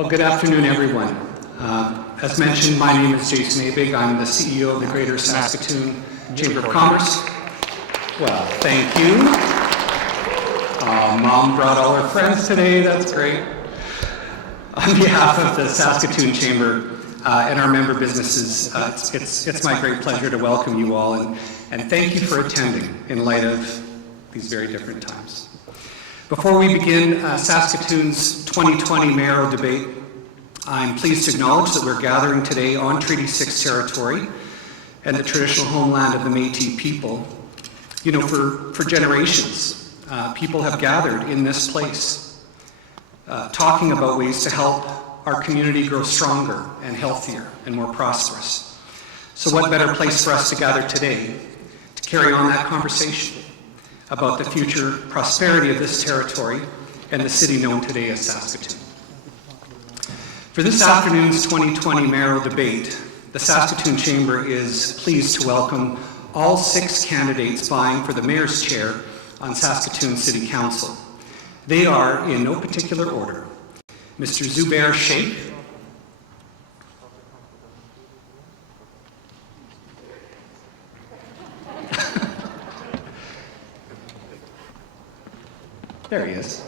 Well, good afternoon, everyone. As mentioned, my name is Jason Aebig. I'm the CEO of the Greater Saskatoon Chamber of Commerce. Well, thank you. Mom brought all her friends today. That's great. On behalf of the Saskatoon Chamber and our member businesses, it's my great pleasure to welcome you all and thank you for attending in light of these very different times. Before we begin Saskatoon's 2020 mayoral debate, I'm pleased to acknowledge that we're gathering today on Treaty 6 territory and the traditional homeland of the Métis people. You know, for generations, people have gathered in this place, talking about ways to help our community grow stronger and healthier and more prosperous. So what better place for us to gather today to carry on that conversation about the future prosperity of this territory and the city known today as Saskatoon. For this afternoon's 2020 mayoral debate, the Saskatoon Chamber is pleased to welcome all 6 candidates vying for the mayor's chair on Saskatoon City Council. They are, in no particular order, Mr. Zubair Sheikh, there he is.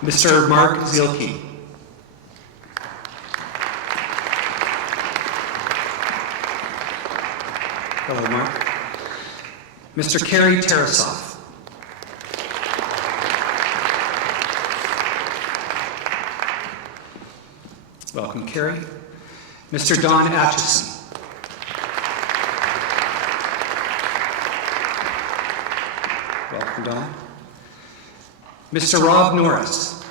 Mr. Mark Zielke. Hello, Mark. Mr. Cary Tarasoff. Welcome, Cary. Mr. Don Atchison. Welcome, Don. Mr. Rob Norris.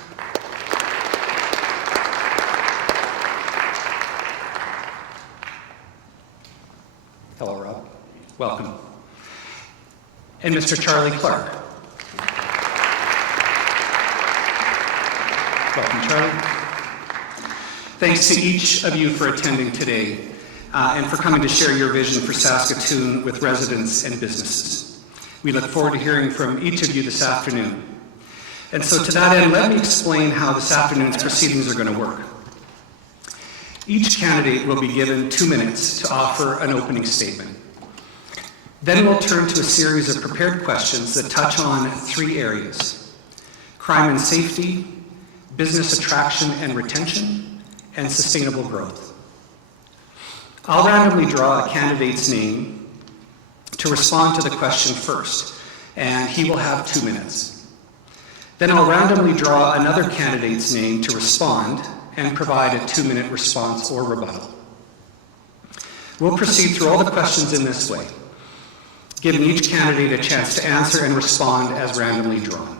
Hello, Rob. Welcome. And Mr. Charlie Clark. Welcome, Charlie. Thanks to each of you for attending today and for coming to share your vision for Saskatoon with residents and businesses. We look forward to hearing from each of you this afternoon. And so to that end, let me explain how this afternoon's proceedings are going to work. Each candidate will be given 2 minutes to offer an opening statement. Then we'll turn to a series of prepared questions that touch on 3 areas: crime and safety, business attraction and retention, and sustainable growth. I'll randomly draw a candidate's name to respond to the question first, and he will have 2 minutes. Then I'll randomly draw another candidate's name to respond and provide a 2-minute response or rebuttal. We'll proceed through all the questions in this way, giving each candidate a chance to answer and respond as randomly drawn.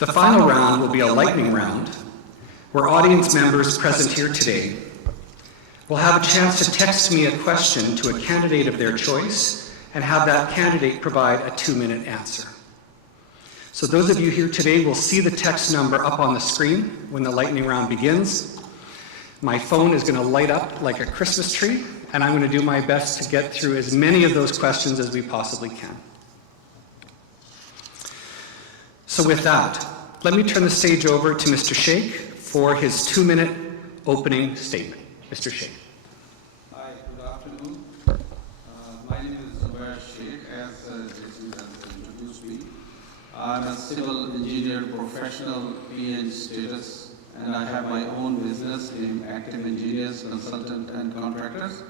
The final round will be a lightning round, where audience members present here today will have a chance to text me a question to a candidate of their choice and have that candidate provide a 2-minute answer. So those of you here today will see the text number up on the screen when the lightning round begins. My phone is going to light up like a Christmas tree, and I'm going to do my best to get through as many of those questions as we possibly can. So with that, let me turn the stage over to Mr. Sheikh for his 2-minute opening statement. Mr. Sheikh. Hi, good afternoon. My name is Zubair Sheikh, as Jason has introduced me. I'm a civil engineer professional, PhD status, and I have my own business named Active Engineers, Consultant and Contractors.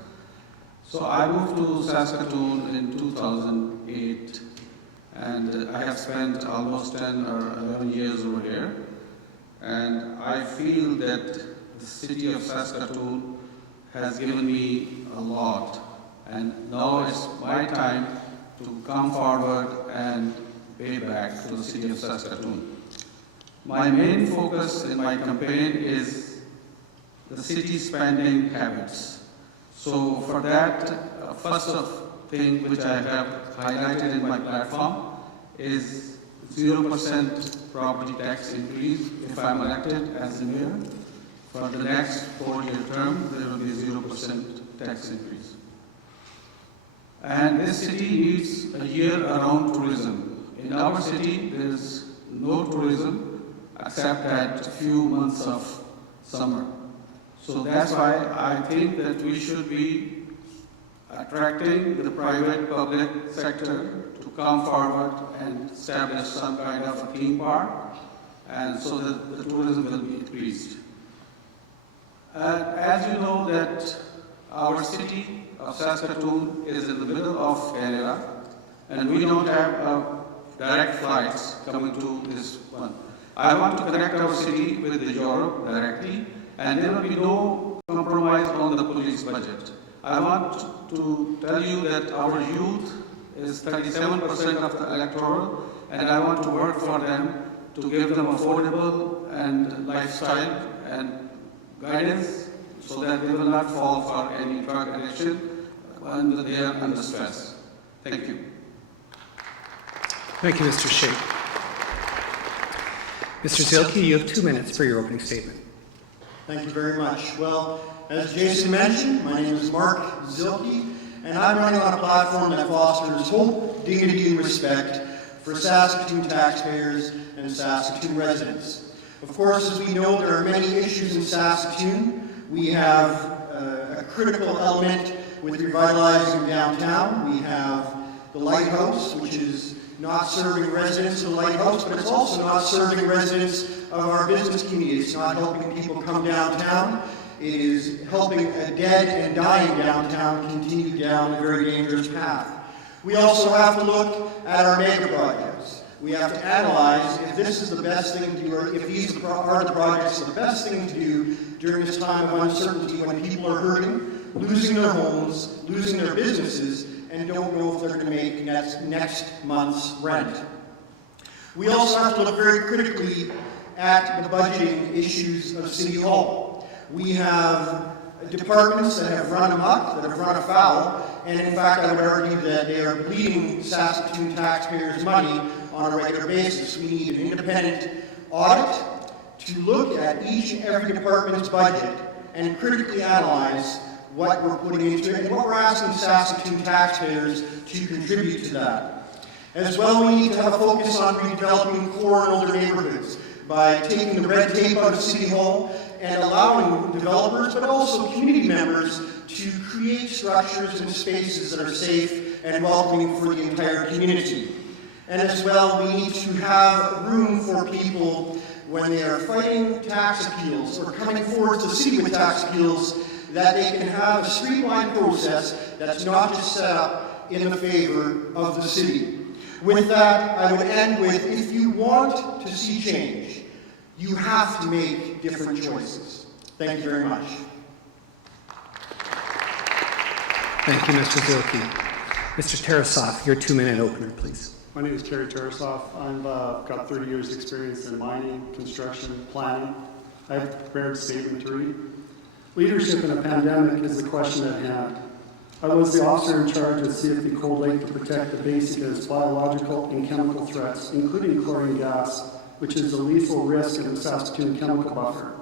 So I moved to Saskatoon in 2008, and I have spent almost 10 or 11 years over here. And I feel that the city of Saskatoon has given me a lot, and now it's my time to come forward and pay back to the city of Saskatoon. My main focus in my campaign is the city spending habits. So for that, first thing which I have highlighted in my platform is 0% property tax increase if I'm elected as the mayor. For the next 4-year term, there will be 0% tax increase. And this city needs a year-round tourism. in our city, there is no tourism except that few months of summer. So that's why I think that we should be attracting the private public sector to come forward and establish some kind of a theme park, and so that the tourism will be increased. As you know that our city of Saskatoon is in the middle of Canada, and we don't have direct flights coming to this one. I want to connect our city with the Europe directly, and there will be no compromise on the police budget. I want to tell you that our youth is 37% of the electoral, and I want to work for them to give them affordable and lifestyle and guidance so that they will not fall for any drug addiction when they are under stress. Thank you. Thank you, Mr. Sheikh. Mr. Zielke, you have 2 minutes for your opening statement. Thank you very much. Well, as Jason mentioned, my name is Mark Zielke, and I'm running on a platform that fosters hope, dignity, and respect for Saskatoon taxpayers and Saskatoon residents. Of course, as we know, there are many issues in Saskatoon. We have a critical element with revitalizing downtown. We have the lighthouse, which is not serving residents of the lighthouse, but it's also not serving residents of our business community. It's not helping people come downtown. It is helping a dead and dying downtown continue down a very dangerous path. We also have to look at our mega projects. We have to analyze if this is the best thing to do, or if these are the projects the best thing to do during this time of uncertainty when people are hurting, losing their homes, losing their businesses, and don't know if they're going to make next month's rent. We also have to look very critically at the budgeting issues of City Hall. We have departments that have run amok, that have run afoul, and in fact I would argue that they are bleeding Saskatoon taxpayers' money on a regular basis. We need an independent audit to look at each and every department's budget and critically analyze what we're putting into it and what we're asking Saskatoon taxpayers to contribute to that. As well, we need to have a focus on redeveloping core and older neighborhoods by taking the red tape out of City Hall and allowing developers, but also community members, to create structures and spaces that are safe and welcoming for the entire community. And as well, we need to have room for people when they are fighting tax appeals or coming forward to the city with tax appeals, that they can have a streamlined process that's not just set up in the favor of the city. With that, I would end with, if you want to see change, you have to make different choices. Thank you very much. Thank you, Mr. Zielke. Mr. Tarasoff, your 2-minute opener, please. My name is Cary Tarasoff. I've got 30 years experience in mining, construction, planning. I have a prepared statement to read. Leadership in a pandemic is the question at hand. I was the officer in charge at CFB Cold Lake to protect the base against biological and chemical threats, including chlorine gas, which is the lethal risk of the Saskatoon chemical buffer.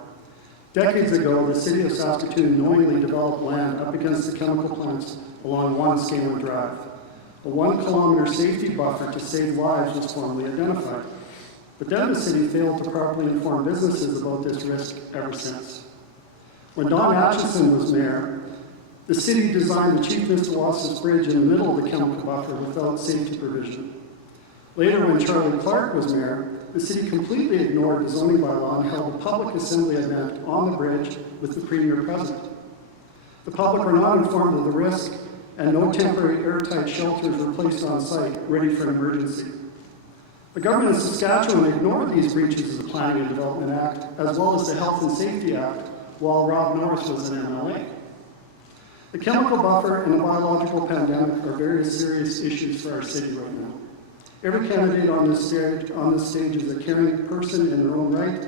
Decades ago, the city of Saskatoon knowingly developed land up against the chemical plants along one Scaler Drive. A 1-kilometer safety buffer to save lives was formally identified. But then the city failed to properly inform businesses about this risk ever since. When Don Atchison was mayor, the city designed the Chief Mr. Bridge in the middle of the chemical buffer without safety provision. Later, when Charlie Clark was mayor, the city completely ignored the zoning bylaw and held a public assembly event on the bridge with the premier present. The public were not informed of the risk, and no temporary airtight shelters were placed on site, ready for an emergency. The government of Saskatchewan ignored these breaches of the Planning and Development Act, as well as the Health and Safety Act, while Rob Norris was an MLA. The chemical buffer and the biological pandemic are very serious issues for our city right now. Every candidate on this stage is a caring person in their own right,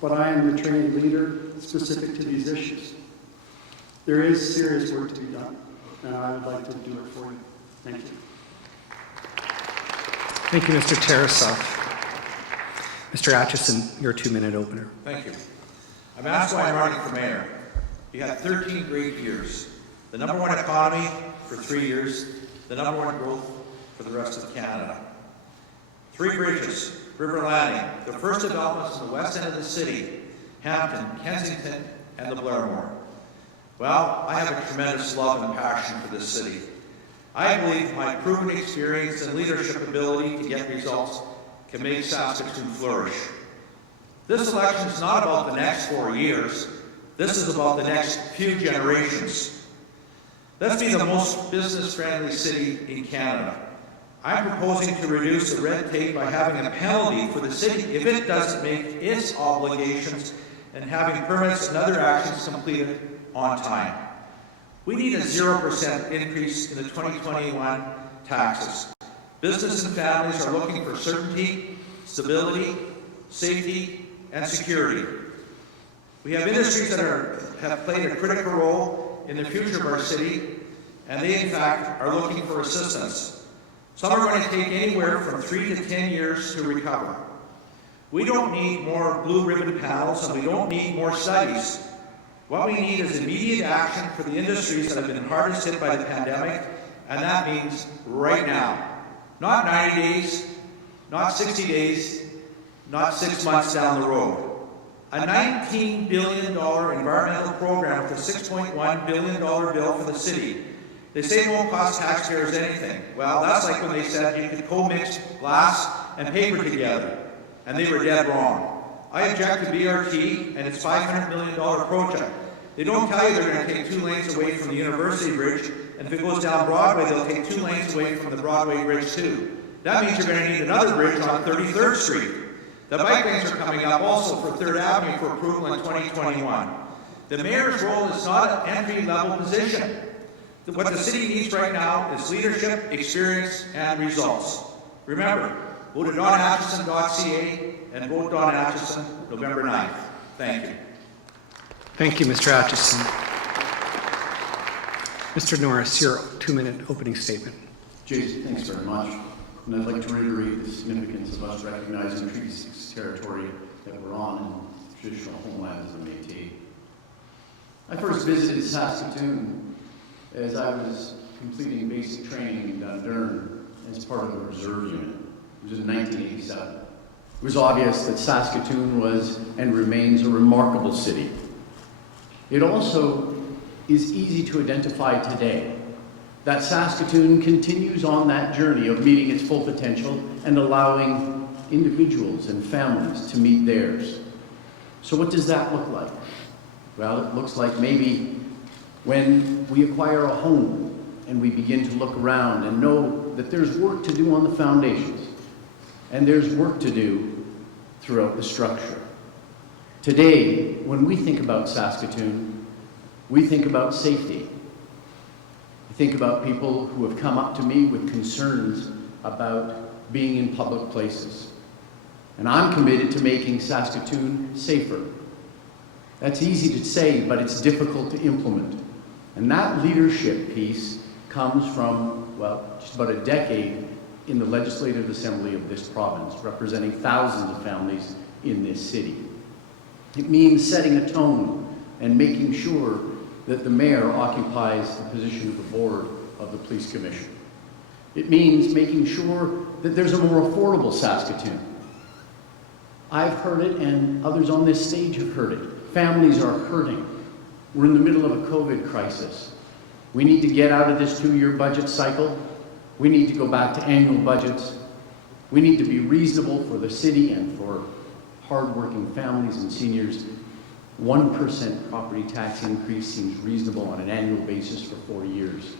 but I am the trained leader specific to these issues. There is serious work to be done, and I would like to do it for you. Thank you. Thank you, Mr. Tarasoff. Mr. Atchison, your 2-minute opener. Thank you. I'm asked why I'm running for mayor. You had 13 great years. The #1 economy for 3 years, the #1 growth for the rest of Canada. 3 bridges, River Landing, the first developments in the west end of the city, Hampton, Kensington, and the Blairmore. Well, I have a tremendous love and passion for this city. I believe my proven experience and leadership ability to get results can make Saskatoon flourish. This election is not about the next 4 years. This is about the next few generations. Let's be the most business-friendly city in Canada. I'm proposing to reduce the red tape by having a penalty for the city if it doesn't make its obligations and having permits and other actions completed on time. We need a 0% increase in the 2021 taxes. Business and families are looking for certainty, stability, safety, and security. We have industries that have played a critical role in the future of our city, and they in fact are looking for assistance. Some are going to take anywhere from 3 to 10 years to recover. We don't need more blue ribbon panels, and we don't need more studies. What we need is immediate action for the industries that have been hardest hit by the pandemic, and that means right now. Not 90 days, not 60 days, not 6 months down the road. A $19 billion environmental program with a $6.1 billion bill for the city. They say it won't cost taxpayers anything. Well, that's like when they said you could co-mix glass and paper together, and they were dead wrong. I object to BRT and its $500 million project. They don't tell you they're going to take 2 lanes away from the University Bridge, and if it goes down Broadway, they'll take 2 lanes away from the Broadway Bridge too. That means you're going to need another bridge on 33rd Street. The bike lanes are coming up also for 3rd Avenue for approval in 2021. The mayor's role is not an entry-level position. What the city needs right now is leadership, experience, and results. Remember, vote at donatchison.ca and vote Don Atchison November 9th. Thank you. Thank you, Mr. Atchison. Mr. Norris, your 2-minute opening statement. Jason, thanks very much. And I'd like to reiterate the significance of us recognizing Treaty 6 territory that we're on and traditional homelands of the Métis. I first visited Saskatoon as I was completing basic training in Dundurn as part of a reserve unit. It was in 1987. It was obvious that Saskatoon was and remains a remarkable city. It also is easy to identify today that Saskatoon continues on that journey of meeting its full potential and allowing individuals and families to meet theirs. So what does that look like? Well, it looks like maybe when we acquire a home and we begin to look around and know that there's work to do on the foundations and there's work to do throughout the structure. Today, when we think about Saskatoon, we think about safety. I think about people who have come up to me with concerns about being in public places. And I'm committed to making Saskatoon safer. That's easy to say, but it's difficult to implement. And that leadership piece comes from, well, just about a decade in the Legislative Assembly of this province, representing thousands of families in this city. It means setting a tone and making sure that the mayor occupies the position of the board of the police commission. It means making sure that there's a more affordable Saskatoon. I've heard it, and others on this stage have heard it. Families are hurting. We're in the middle of a COVID crisis. We need to get out of this 2-year budget cycle. We need to go back to annual budgets. We need to be reasonable for the city and for hardworking families and seniors. 1% property tax increase seems reasonable on an annual basis for 4 years.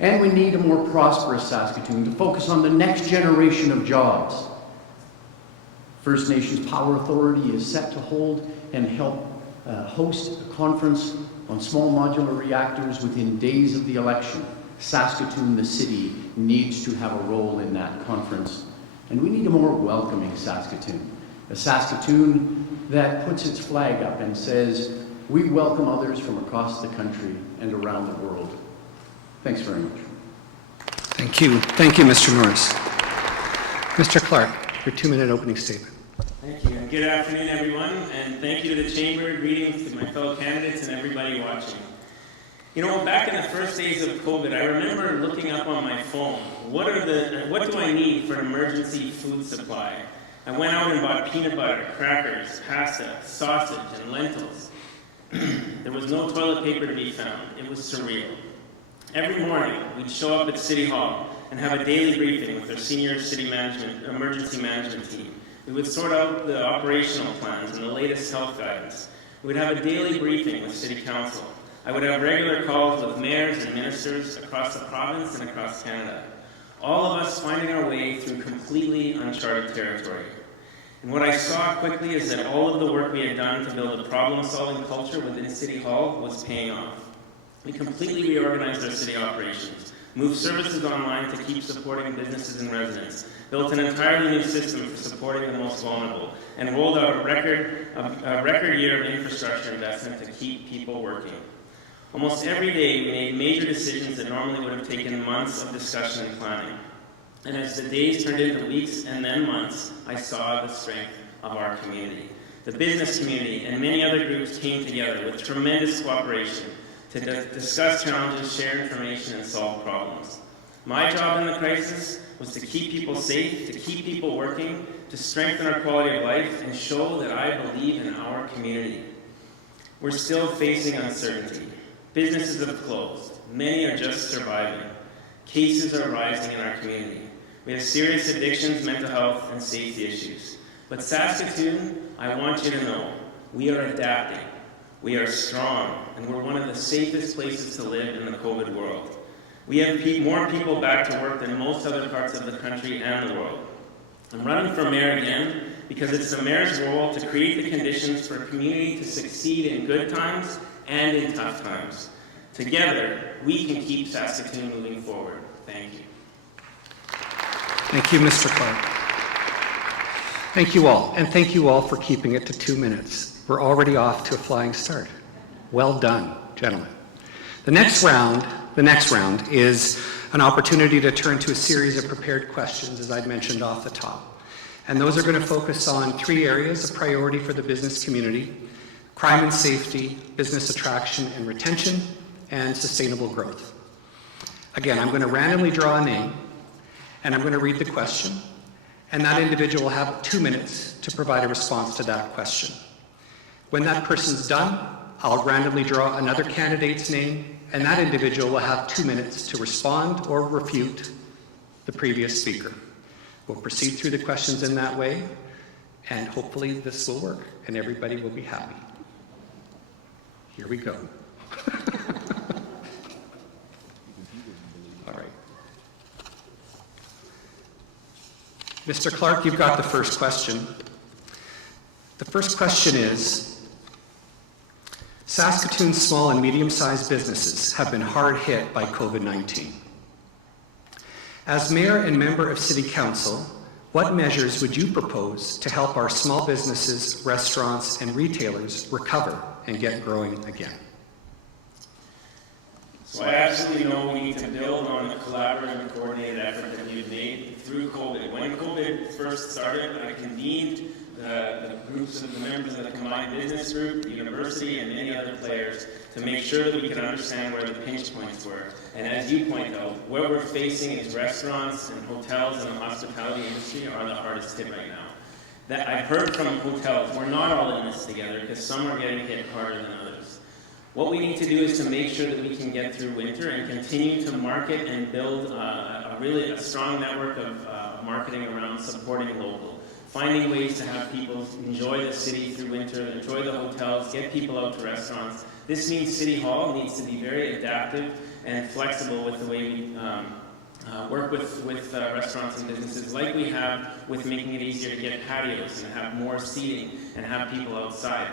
And we need a more prosperous Saskatoon to focus on the next generation of jobs. First Nations Power Authority is set to hold and help host a conference on small modular reactors within days of the election. Saskatoon, the city, needs to have a role in that conference. And we need a more welcoming Saskatoon. A Saskatoon that puts its flag up and says, we welcome others from across the country and around the world. Thanks very much. Thank you. Thank you, Mr. Norris. Mr. Clark, your 2-minute opening statement. Thank you. Good afternoon, everyone, and thank you to the Chamber, greetings to my fellow candidates and everybody watching. You know, back in the first days of COVID, I remember looking up on my phone, what do I need for an emergency food supply? I went out and bought peanut butter, crackers, pasta, sausage, and lentils. There was no toilet paper to be found. It was surreal. Every morning, we'd show up at City Hall and have a daily briefing with our senior city management, emergency management team. We would sort out the operational plans and the latest health guidance. We would have a daily briefing with City Council. I would have regular calls with mayors and ministers across the province and across Canada. All of us finding our way through completely uncharted territory. And what I saw quickly is that all of the work we had done to build a problem-solving culture within City Hall was paying off. We completely reorganized our city operations, moved services online to keep supporting businesses and residents, built an entirely new system for supporting the most vulnerable, and rolled out a record year of infrastructure investment to keep people working. Almost every day, we made major decisions that normally would have taken months of discussion and planning. And as the days turned into weeks and then months, I saw the strength of our community. The business community and many other groups came together with tremendous cooperation to discuss challenges, share information, and solve problems. My job in the crisis was to keep people safe, to keep people working, to strengthen our quality of life, and show that I believe in our community. We're still facing uncertainty. Businesses have closed. Many are just surviving. Cases are rising in our community. We have serious addictions, mental health, and safety issues. But Saskatoon, I want you to know, we are adapting. We are strong, and we're one of the safest places to live in the COVID world. We have more people back to work than most other parts of the country and the world. I'm running for mayor again because it's the mayor's role to create the conditions for a community to succeed in good times and in tough times. Together, we can keep Saskatoon moving forward. Thank you. Thank you, Mr. Clark. Thank you all, and thank you all for keeping it to 2 minutes. We're already off to a flying start. Well done, gentlemen. The next round is an opportunity to turn to a series of prepared questions, as I'd mentioned off the top. And those are going to focus on 3 areas of priority for the business community: crime and safety, business attraction and retention, and sustainable growth. Again, I'm going to randomly draw a name, and I'm going to read the question, and that individual will have 2 minutes to provide a response to that question. When that person's done, I'll randomly draw another candidate's name, and that individual will have 2 minutes to respond or refute the previous speaker. We'll proceed through the questions in that way, and hopefully this will work, and everybody will be happy. Here we go. All right. Mr. Clark, you've got the first question. The first question is, Saskatoon's small and medium-sized businesses have been hard hit by COVID-19. As mayor and member of City Council, what measures would you propose to help our small businesses, restaurants, and retailers recover and get growing again? So I absolutely know we need to build on the collaborative and coordinated effort that we've made through COVID. When COVID first started, I convened the groups of the members of the combined business group, the university, and many other players to make sure that we could understand where the pinch points were. And as you point out, what we're facing is restaurants and hotels and the hospitality industry are the hardest hit right now. That I've heard from hotels, we're not all in this together because some are getting hit harder than others. What we need to do is to make sure that we can get through winter and continue to market and build a strong network of marketing around supporting local. Finding ways to have people enjoy the city through winter, enjoy the hotels, get people out to restaurants. This means City Hall needs to be very adaptive and flexible with the way we work with restaurants and businesses, like we have with making it easier to get patios and have more seating and have people outside.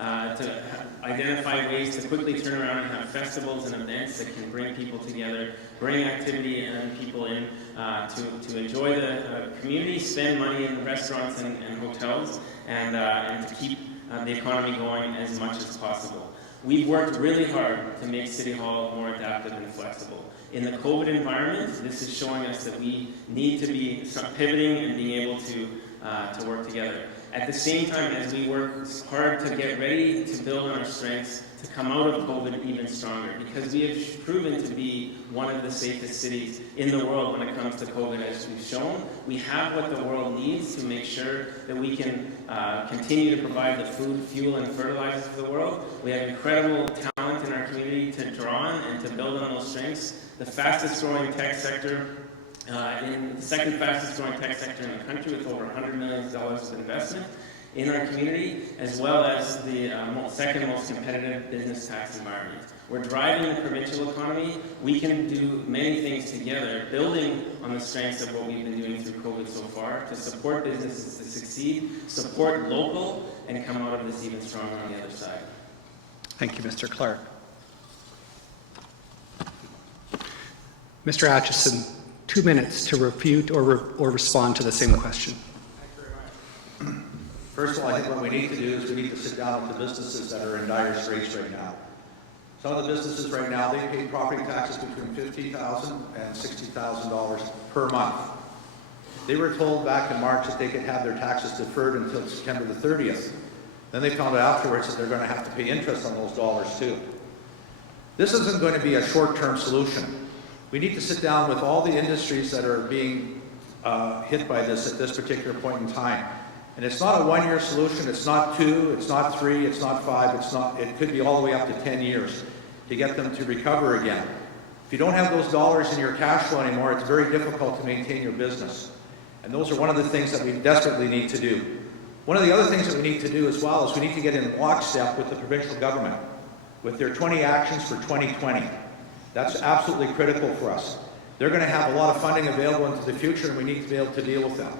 To identify ways to quickly turn around and have festivals and events that can bring people together, bring activity and people in to enjoy the community, spend money in restaurants and hotels, and to keep the economy going as much as possible. We've worked really hard to make City Hall more adaptive and flexible. In the COVID environment, this is showing us that we need to be pivoting and being able to work together. at the same time as we work hard to get ready to build on our strengths to come out of COVID even stronger, because we have proven to be one of the safest cities in the world when it comes to COVID, as we've shown. We have what the world needs to make sure that we can continue to provide the food, fuel, and fertilizers for the world. We have incredible talent in our community to draw on and to build on those strengths. The fastest growing tech sector, the second fastest growing tech sector in the country, with over $100 million of investment in our community, as well as the second most competitive business tax environment. We're driving the provincial economy. We can do many things together, building on the strengths of what we've been doing through COVID so far, to support businesses to succeed, support local, and come out of this even stronger on the other side. Thank you, Mr. Clark. Mr. Atchison, 2 minutes to refute or respond to the same question. First of all, I think what we need to do is we need to sit down with the businesses that are in dire straits right now. Some of the businesses right now, they pay property taxes between $50,000 and $60,000 per month. They were told back in March that they could have their taxes deferred until September the 30th. Then they found out afterwards that they're going to have to pay interest on those dollars too. This isn't going to be a short-term solution. We need to sit down with all the industries that are being hit by this at this particular point in time. And it's not a one-year solution, it's not 2, it's not 3, it's not 5, it could be all the way up to 10 years to get them to recover again. If you don't have those dollars in your cash flow anymore, it's very difficult to maintain your business. And those are one of the things that we desperately need to do. One of the other things that we need to do as well is we need to get in lockstep with the provincial government, with their 20 actions for 2020. That's absolutely critical for us. They're going to have a lot of funding available into the future, and we need to be able to deal with them.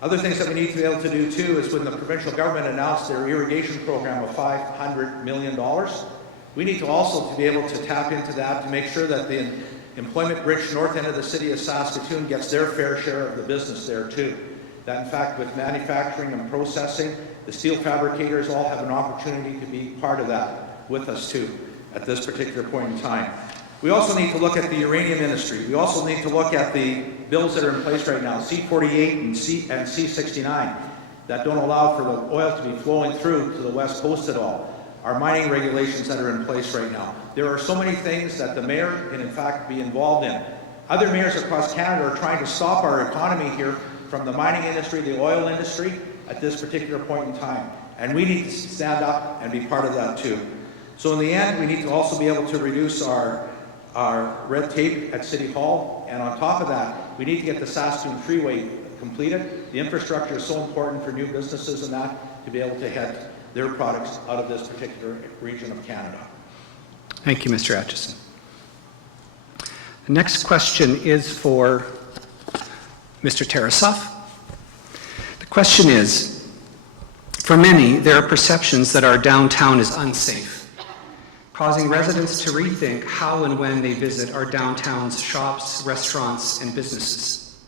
Other things that we need to be able to do too is when the provincial government announced their irrigation program of $500 million, we need to also be able to tap into that to make sure that the employment-rich north end of the city of Saskatoon gets their fair share of the business there too. That in fact with manufacturing and processing, the steel fabricators all have an opportunity to be part of that with us too at this particular point in time. We also need to look at the uranium industry. We also need to look at the bills that are in place right now, C-48 and C-69, that don't allow for the oil to be flowing through to the west coast at all. Our mining regulations that are in place right now. There are so many things that the mayor can in fact be involved in. Other mayors across Canada are trying to stop our economy here from the mining industry, the oil industry, at this particular point in time. And we need to stand up and be part of that too. So in the end, we need to also be able to reduce our red tape at City Hall, and on top of that, we need to get the Saskatoon Freeway completed. The infrastructure is so important for new businesses and that to be able to head their products out of this particular region of Canada. Thank you, Mr. Atchison. The next question is for Mr. Tarasoff. The question is, for many, there are perceptions that our downtown is unsafe, causing residents to rethink how and when they visit our downtown's shops, restaurants, and businesses.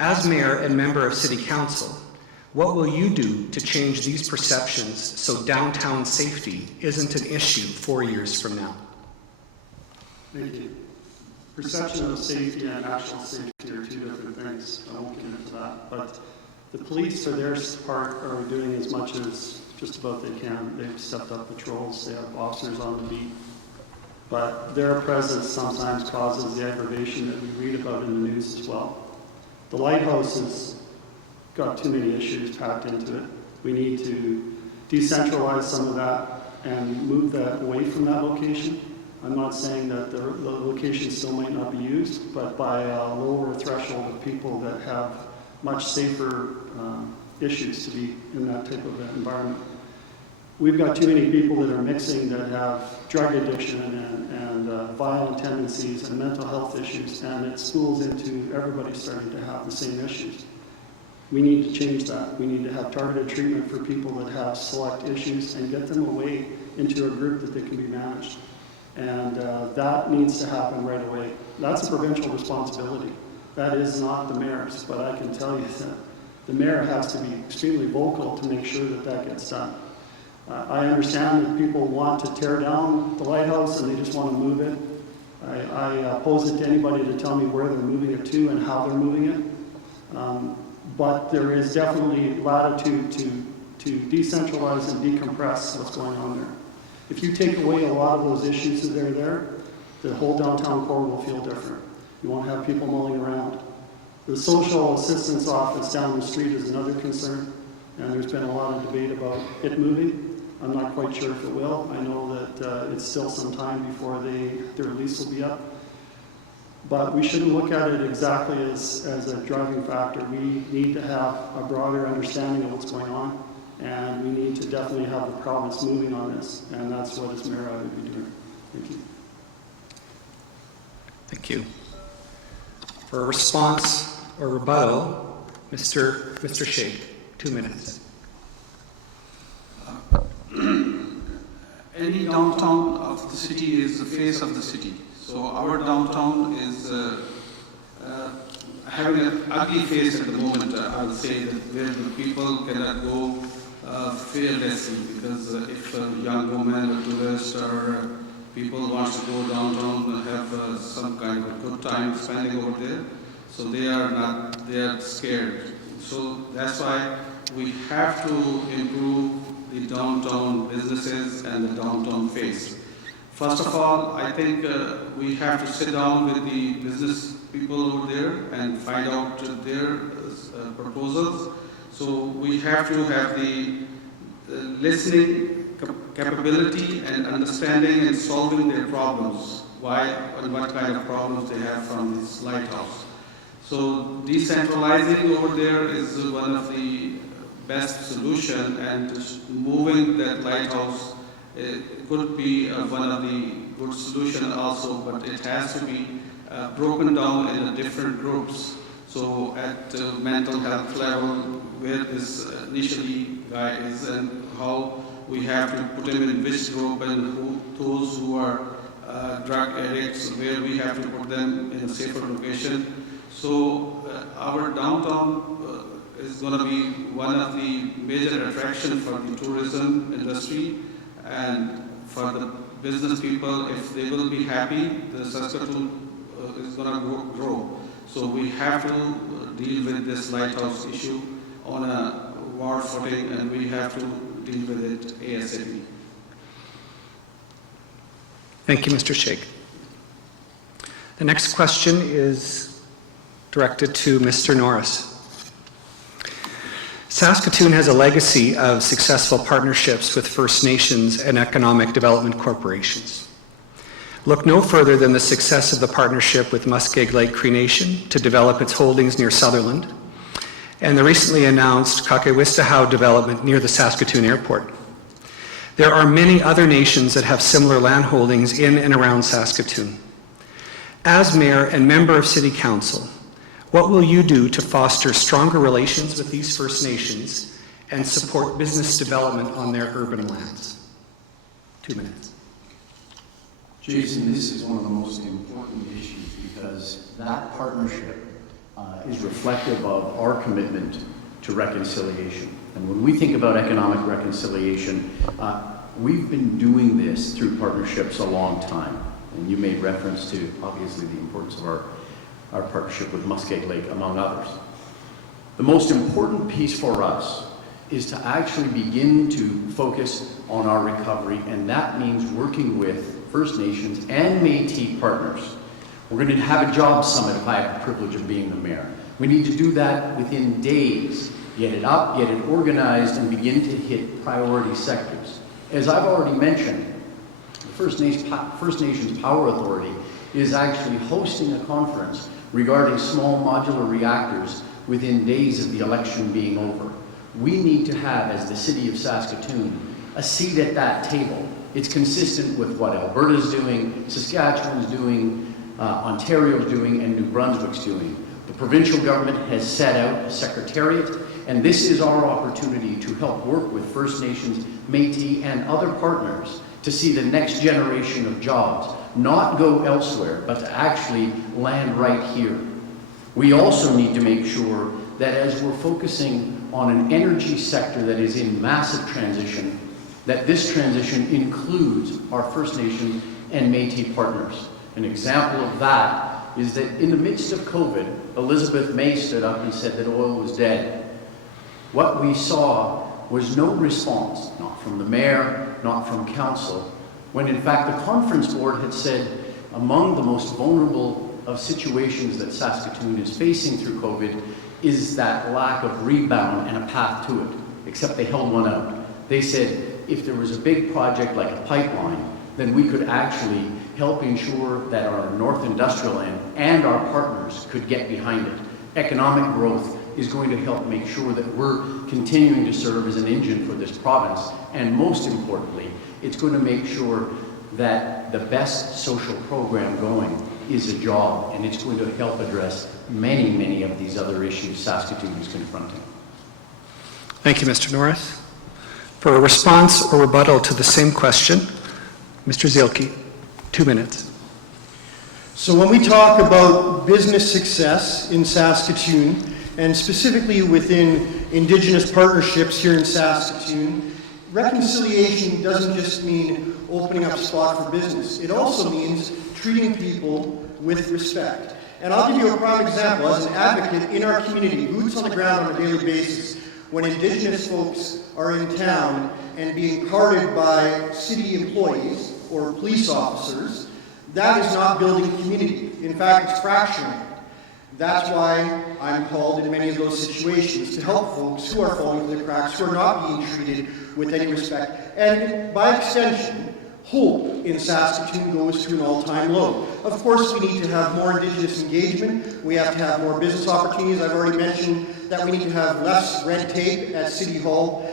As mayor and member of City Council, what will you do to change these perceptions so downtown safety isn't an issue 4 years from now? Thank you. Perception of safety and actual safety are two different things. I won't get into that. But the police, for their part, are doing as much as just about they can. They've stepped up patrols, they have officers on the beat. But their presence sometimes causes the aggravation that we read about in the news as well. The lighthouse has got too many issues packed into it. We need to decentralize some of that and move that away from that location. I'm not saying that the location still might not be used, but by a lower threshold of people that have much safer issues to be in that type of environment. We've got too many people that are mixing that have drug addiction and violent tendencies and mental health issues, and it spools into everybody starting to have the same issues. We need to change that. We need to have targeted treatment for people that have select issues and get them away into a group that they can be managed. And that needs to happen right away. That's a provincial responsibility. That is not the mayor's, but I can tell you that the mayor has to be extremely vocal to make sure that that gets done. I understand that people want to tear down the lighthouse and they just want to move it. I pose it to anybody to tell me where they're moving it to and how they're moving it. but there is definitely latitude to decentralize and decompress what's going on there. If you take away a lot of those issues that are there, the whole downtown core will feel different. You won't have people mulling around. The social assistance office down the street is another concern, and there's been a lot of debate about it moving. I'm not quite sure if it will. I know that it's still some time before their lease will be up. But we shouldn't look at it exactly as a driving factor. We need to have a broader understanding of what's going on, and we need to definitely have the province moving on this, and that's what as mayor I would be doing. Thank you. Thank you. For a response or rebuttal, Mr. Sheikh, 2 minutes. Any downtown of the city is the face of the city. So our downtown is having an ugly face at the moment. I would say that where the people cannot go fearlessly, because if a young woman, a tourist, or people wants to go downtown and have some kind of a good time spending over there, so they are scared. So that's why we have to improve the downtown businesses and the downtown face. First of all, I think we have to sit down with the business people over there and find out their proposals. So we have to have the listening capability and understanding and solving their problems, why and what kind of problems they have from this lighthouse. So decentralizing over there is one of the best solution, and moving that lighthouse could be one of the good solution also, but it has to be broken down in different groups. So at mental health level, where this initially guy is and how we have to put him in which group, and those who are drug addicts, where we have to put them in a safer location. So our downtown is going to be one of the major attractions for the tourism industry and for the business people. If they will be happy, the Saskatoon is going to grow. So we have to deal with this lighthouse issue on a war footing, and we have to deal with it ASAP. Thank you, Mr. Sheikh. The next question is directed to Mr. Norris. Saskatoon has a legacy of successful partnerships with First Nations and economic development corporations. Look no further than the success of the partnership with Muskeg Lake Cree Nation to develop its holdings near Sutherland, and the recently announced Kakewistahau development near the Saskatoon airport. There are many other nations that have similar land holdings in and around Saskatoon. As mayor and member of City Council, what will you do to foster stronger relations with these First Nations and support business development on their urban lands? 2 minutes. Jason, this is one of the most important issues because that partnership is reflective of our commitment to reconciliation. And when we think about economic reconciliation, we've been doing this through partnerships a long time. And you made reference to, obviously, the importance of our partnership with Muskeg Lake, among others. The most important piece for us is to actually begin to focus on our recovery, and that means working with First Nations and Métis partners. We're going to have a job summit if I have the privilege of being the mayor. We need to do that within days, get it up, get it organized, and begin to hit priority sectors. As I've already mentioned, the First Nations Power Authority is actually hosting a conference regarding small modular reactors within days of the election being over. We need to have, as the city of Saskatoon, a seat at that table. It's consistent with what Alberta's doing, Saskatchewan's doing, Ontario's doing, and New Brunswick's doing. The provincial government has set out a secretariat, and this is our opportunity to help work with First Nations, Métis, and other partners to see the next generation of jobs not go elsewhere, but to actually land right here. We also need to make sure that as we're focusing on an energy sector that is in massive transition, that this transition includes our First Nations and Métis partners. An example of that is that in the midst of COVID, Elizabeth May stood up and said that oil was dead. What we saw was no response, not from the mayor, not from council, when in fact the conference board had said among the most vulnerable of situations that Saskatoon is facing through COVID is that lack of rebound and a path to it, except they held one out. They said if there was a big project like a pipeline, then we could actually help ensure that our North Industrial end and our partners could get behind it. Economic growth is going to help make sure that we're continuing to serve as an engine for this province, and most importantly, it's going to make sure that the best social program going is a job, and it's going to help address many, many of these other issues Saskatoon is confronting. Thank you, Mr. Norris. For a response or rebuttal to the same question, Mr. Zielke, 2 minutes. So when we talk about business success in Saskatoon, and specifically within Indigenous partnerships here in Saskatoon, reconciliation doesn't just mean opening up a spot for business. It also means treating people with respect. And I'll give you a prime example. As an advocate in our community, boots on the ground on a daily basis, when Indigenous folks are in town and being carted by city employees or police officers, that is not building community. In fact, it's fracturing. That's why I'm called in many of those situations to help folks who are falling through the cracks, who are not being treated with any respect. And by extension, hope in Saskatoon goes to an all-time low. Of course, we need to have more Indigenous engagement. We have to have more business opportunities. I've already mentioned that we need to have less red tape at City Hall.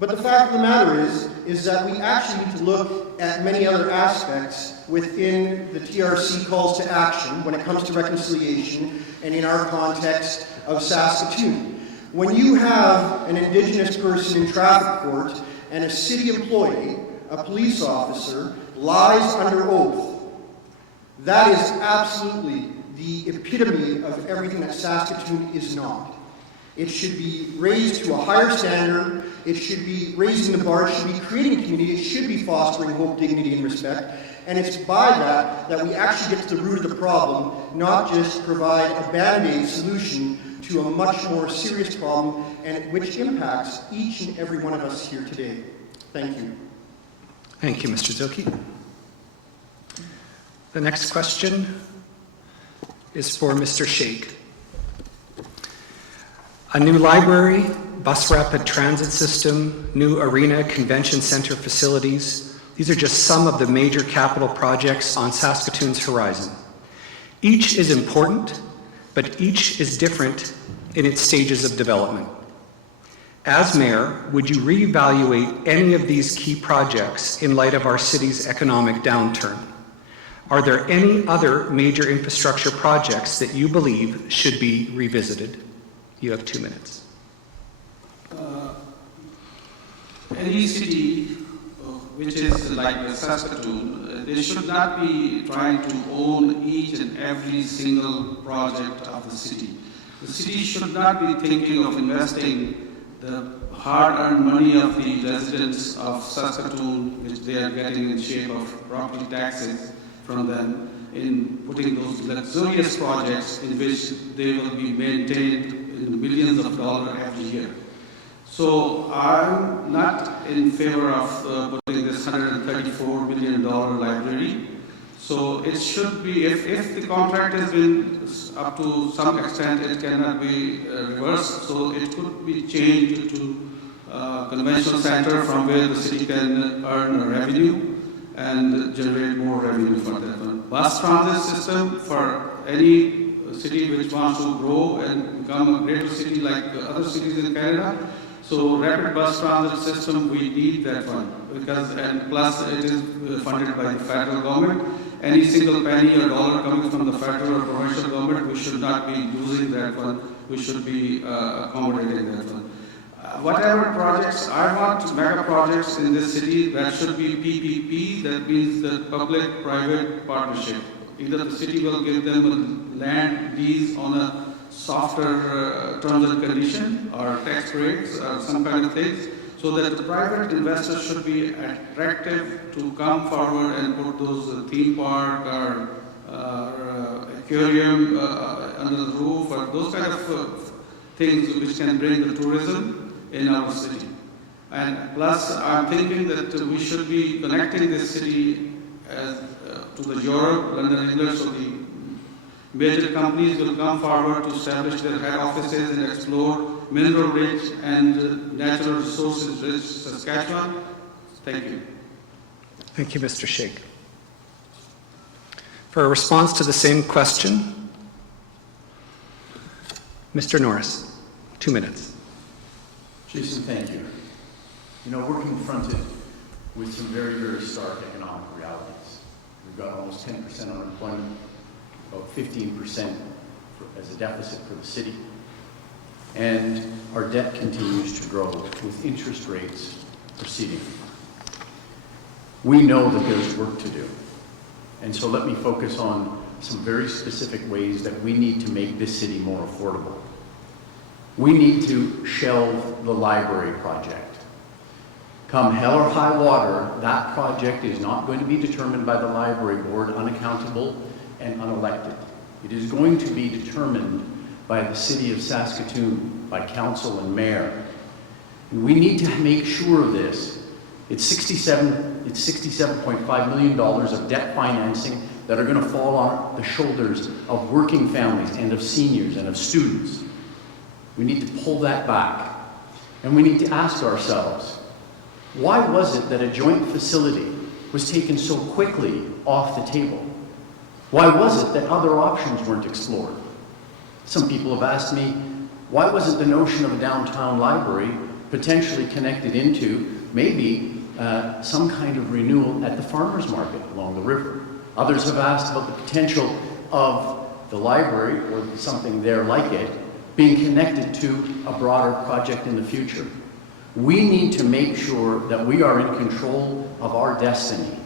But the fact of the matter is that we actually need to look at many other aspects within the TRC calls to action when it comes to reconciliation and in our context of Saskatoon. When you have an Indigenous person in traffic court and a city employee, a police officer, lies under oath, that is absolutely the epitome of everything that Saskatoon is not. It should be raised to a higher standard. It should be raising the bar. It should be creating community. It should be fostering hope, dignity, and respect. And it's by that we actually get to the root of the problem, not just provide a band-aid solution to a much more serious problem, and which impacts each and every one of us here today. Thank you. Thank you, Mr. Zielke. The next question is for Mr. Sheikh. A new library, bus rapid transit system, new arena, convention center facilities. These are just some of the major capital projects on Saskatoon's horizon. Each is important, but each is different in its stages of development. As mayor, would you reevaluate any of these key projects in light of our city's economic downturn? Are there any other major infrastructure projects that you believe should be revisited? You have 2 minutes. Any city which is like Saskatoon, they should not be trying to own each and every single project of the city. The city should not be thinking of investing the hard-earned money of the residents of Saskatoon, which they are getting in shape of property taxes from them, in putting those luxurious projects in which they will be maintained in millions of dollars every year. So I'm not in favor of putting this $134 million library. So it should be, if the contract has been up to some extent, it cannot be reversed. So it could be changed to conventional center from where the city can earn revenue and generate more revenue for that one. Bus transit system for any city which wants to grow and become a greater city like other cities in Canada. So rapid bus transit system, we need that one because, and plus it is funded by the federal government. Any single penny or dollar coming from the federal or provincial government, we should not be losing that one. We should be accommodating that one. Whatever projects, I want mega projects in this city that should be PPP, that means the public-private partnership. Either the city will give them a land lease on a softer terms and condition or tax rates or some kind of things, so that the private investors should be attractive to come forward and put those theme park or aquarium under the roof, or those kind of things which can bring the tourism in our city. And plus, I'm thinking that we should be connecting this city to the Europe, London, England, so the major companies will come forward to establish their head offices and explore mineral-rich and natural resources-rich Saskatchewan. Thank you. Thank you, Mr. Sheikh. For a response to the same question, Mr. Norris, 2 minutes. Jason, thank you. You know, we're confronted with some very, very stark economic realities. We've got almost 10% unemployment, about 15% as a deficit for the city. And our debt continues to grow with interest rates proceeding. We know that there's work to do. And so let me focus on some very specific ways that we need to make this city more affordable. We need to shelve the library project. Come hell or high water, that project is not going to be determined by the library board, unaccountable and unelected. It is going to be determined by the city of Saskatoon, by council and mayor. And we need to make sure of this. It's $67.5 million of debt financing that are going to fall on the shoulders of working families and of seniors and of students. We need to pull that back. And we need to ask ourselves, why was it that a joint facility was taken so quickly off the table? Why was it that other options weren't explored? Some people have asked me, why wasn't the notion of a downtown library potentially connected into maybe some kind of renewal at the farmers market along the river? Others have asked about the potential of the library or something there like it being connected to a broader project in the future. We need to make sure that we are in control of our destiny.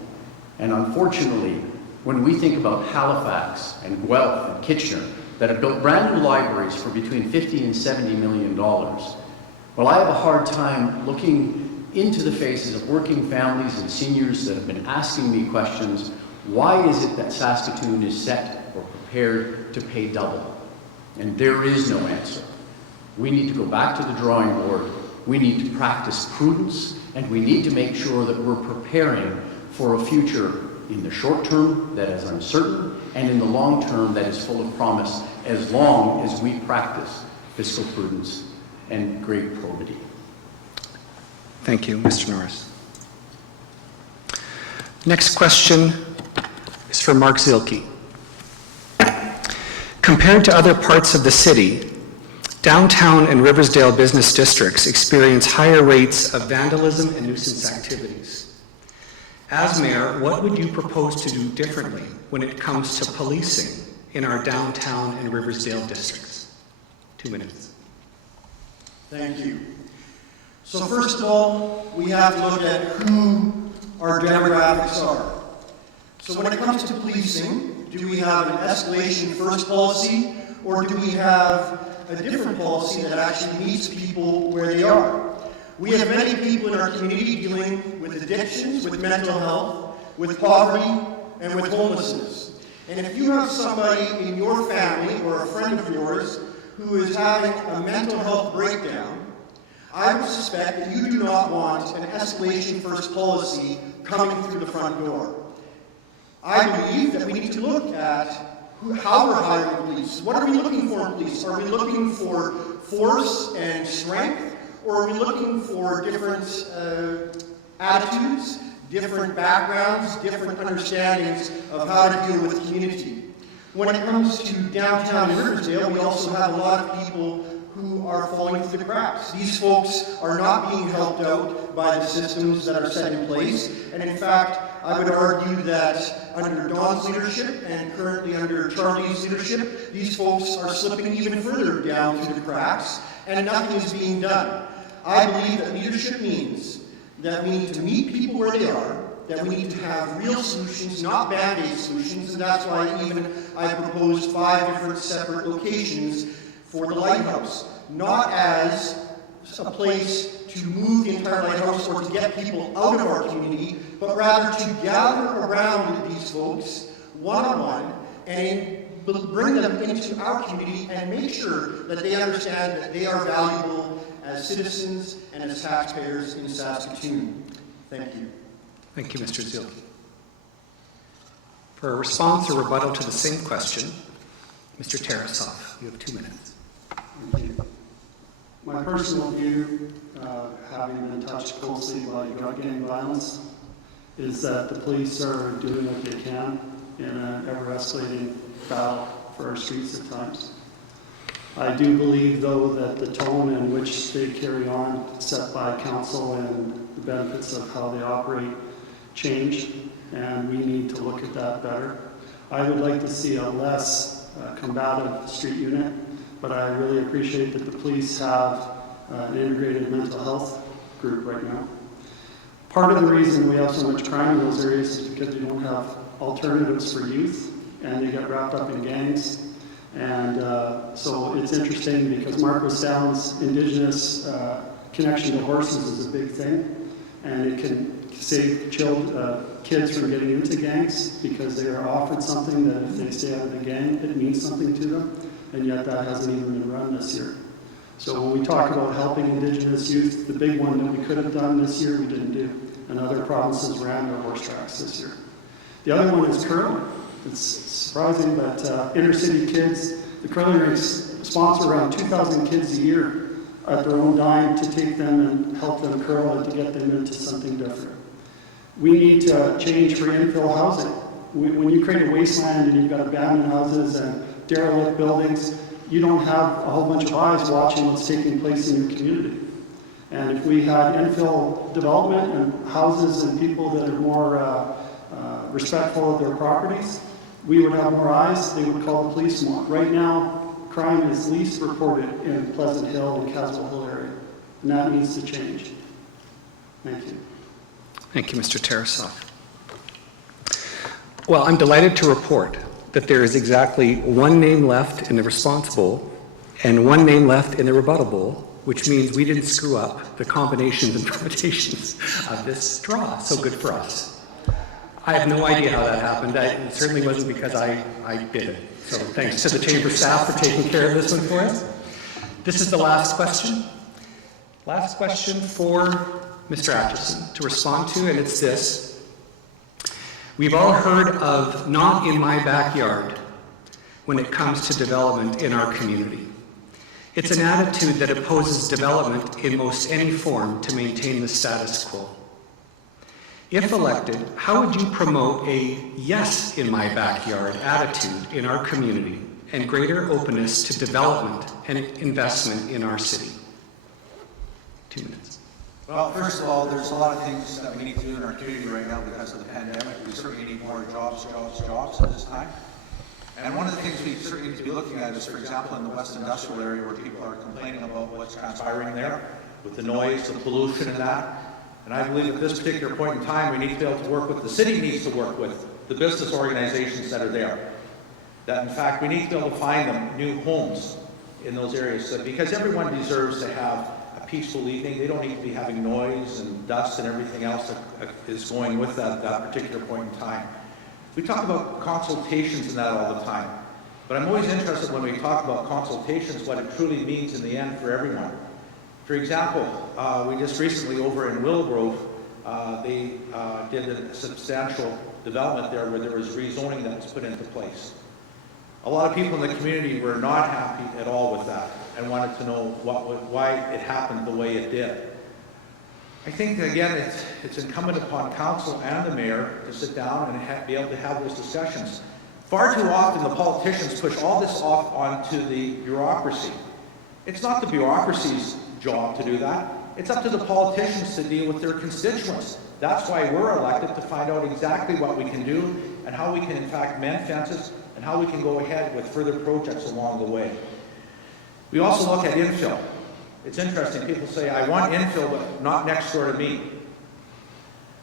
And unfortunately, when we think about Halifax and Guelph and Kitchener that have built brand new libraries for between $50 and $70 million, well, I have a hard time looking into the faces of working families and seniors that have been asking me questions. Why is it that Saskatoon is set or prepared to pay double? And there is no answer. We need to go back to the drawing board. We need to practice prudence, and we need to make sure that we're preparing for a future in the short term that is uncertain, and in the long term that is full of promise, as long as we practice fiscal prudence and great probity. Thank you, Mr. Norris. Next question is for Mark Zielke. Compared to other parts of the city, downtown and Riversdale business districts experience higher rates of vandalism and nuisance activities. As mayor, what would you propose to do differently when it comes to policing in our downtown and Riversdale districts? 2 minutes. Thank you. So first of all, we have to look at who our demographics are. So when it comes to policing, do we have an escalation first policy, or do we have a different policy that actually meets people where they are? We have many people in our community dealing with addictions, with mental health, with poverty, and with homelessness. And if you have somebody in your family or a friend of yours who is having a mental health breakdown, I would suspect that you do not want an escalation first policy coming through the front door. I believe that we need to look at how we're hiring police. What are we looking for in police? Are we looking for force and strength? Or are we looking for different attitudes, different backgrounds, different understandings of how to deal with community? When it comes to downtown Riversdale, we also have a lot of people who are falling through the cracks. These folks are not being helped out by the systems that are set in place. And in fact, I would argue that under Don's leadership and currently under Charlie's leadership, these folks are slipping even further down through the cracks, and nothing is being done. I believe that leadership means that we need to meet people where they are, that we need to have real solutions, not band-aid solutions, and that's why I proposed 5 different separate locations for the lighthouse, not as a place to move the entire lighthouse or to get people out of our community, but rather to gather around these folks one-on-one and bring them into our community and make sure that they understand that they are valuable as citizens and as taxpayers in Saskatoon. Thank you. Thank you, Mr. Zielke. For a response or rebuttal to the same question, Mr. Tarasoff, you have 2 minutes. Thank you. My personal view, having been touched closely by drug gang violence, is that the police are doing what they can in an ever-escalating battle for our streets at times. I do believe, though, that the tone in which they carry on, set by council and the benefits of how they operate, change, and we need to look at that better. I would like to see a less combative street unit, but I really appreciate that the police have an integrated mental health group right now. Part of the reason we have so much crime in those areas is because we don't have alternatives for youth, and they get wrapped up in gangs. And so it's interesting because Marco Sound's Indigenous connection to horses is a big thing, and it can save kids from getting into gangs because they are offered something that if they stay out of the gang, it means something to them, and yet that hasn't even been run this year. So when we talk about helping Indigenous youth, the big one that we could have done this year, we didn't do, and other provinces ran their horse tracks this year. The other one is curling. It's surprising, but inner city kids, the curling rinks sponsor around 2,000 kids a year at their own dime to take them and help them curl and to get them into something different. We need to change for infill housing. When you create a wasteland and you've got abandoned houses and derelict buildings, you don't have a whole bunch of eyes watching what's taking place in your community. And if we had infill development and houses and people that are more respectful of their properties, we would have more eyes, they would call the police more. Right now, crime is least reported in Pleasant Hill and Castle Hill area, and that needs to change. Thank you. Thank you, Mr. Tarasoff. Well, I'm delighted to report that there is exactly one name left in the response bowl and one name left in the rebuttal bowl, which means we didn't screw up the combinations and permutations of this draw. So good for us. I have no idea how that happened. It certainly wasn't because I did it. So thanks to the Chamber staff for taking care of this one for us. This is the last question. Last question for Mr. Atchison to respond to, and it's this. We've all heard of not in my backyard when it comes to development in our community. It's an attitude that opposes development in most any form to maintain the status quo. If elected, how would you promote a yes in my backyard attitude in our community and greater openness to development and investment in our city? 2 minutes. Well, first of all, there's a lot of things that we need to do in our community right now because of the pandemic. We certainly need more jobs at this time. And one of the things we certainly need to be looking at is, for example, in the West Industrial area where people are complaining about what's transpiring there with the noise, the pollution and that. And I believe at this particular point in time, we need to be able to work with, the city needs to work with the business organizations that are there. That in fact, we need to be able to find them new homes in those areas because everyone deserves to have a peaceful evening. They don't need to be having noise and dust and everything else that is going with that particular point in time. We talk about consultations and that all the time. But I'm always interested when we talk about consultations, what it truly means in the end for everyone. For example, we just recently over in Willowgrove, they did a substantial development there where there was rezoning that was put into place. A lot of people in the community were not happy at all with that and wanted to know why it happened the way it did. I think, again, it's incumbent upon council and the mayor to sit down and be able to have those discussions. Far too often, the politicians push all this off onto the bureaucracy. It's not the bureaucracy's job to do that. It's up to the politicians to deal with their constituents. That's why we're elected, to find out exactly what we can do and how we can, in fact, mend fences and how we can go ahead with further projects along the way. We also look at infill. It's interesting, people say, I want infill, but not next door to me.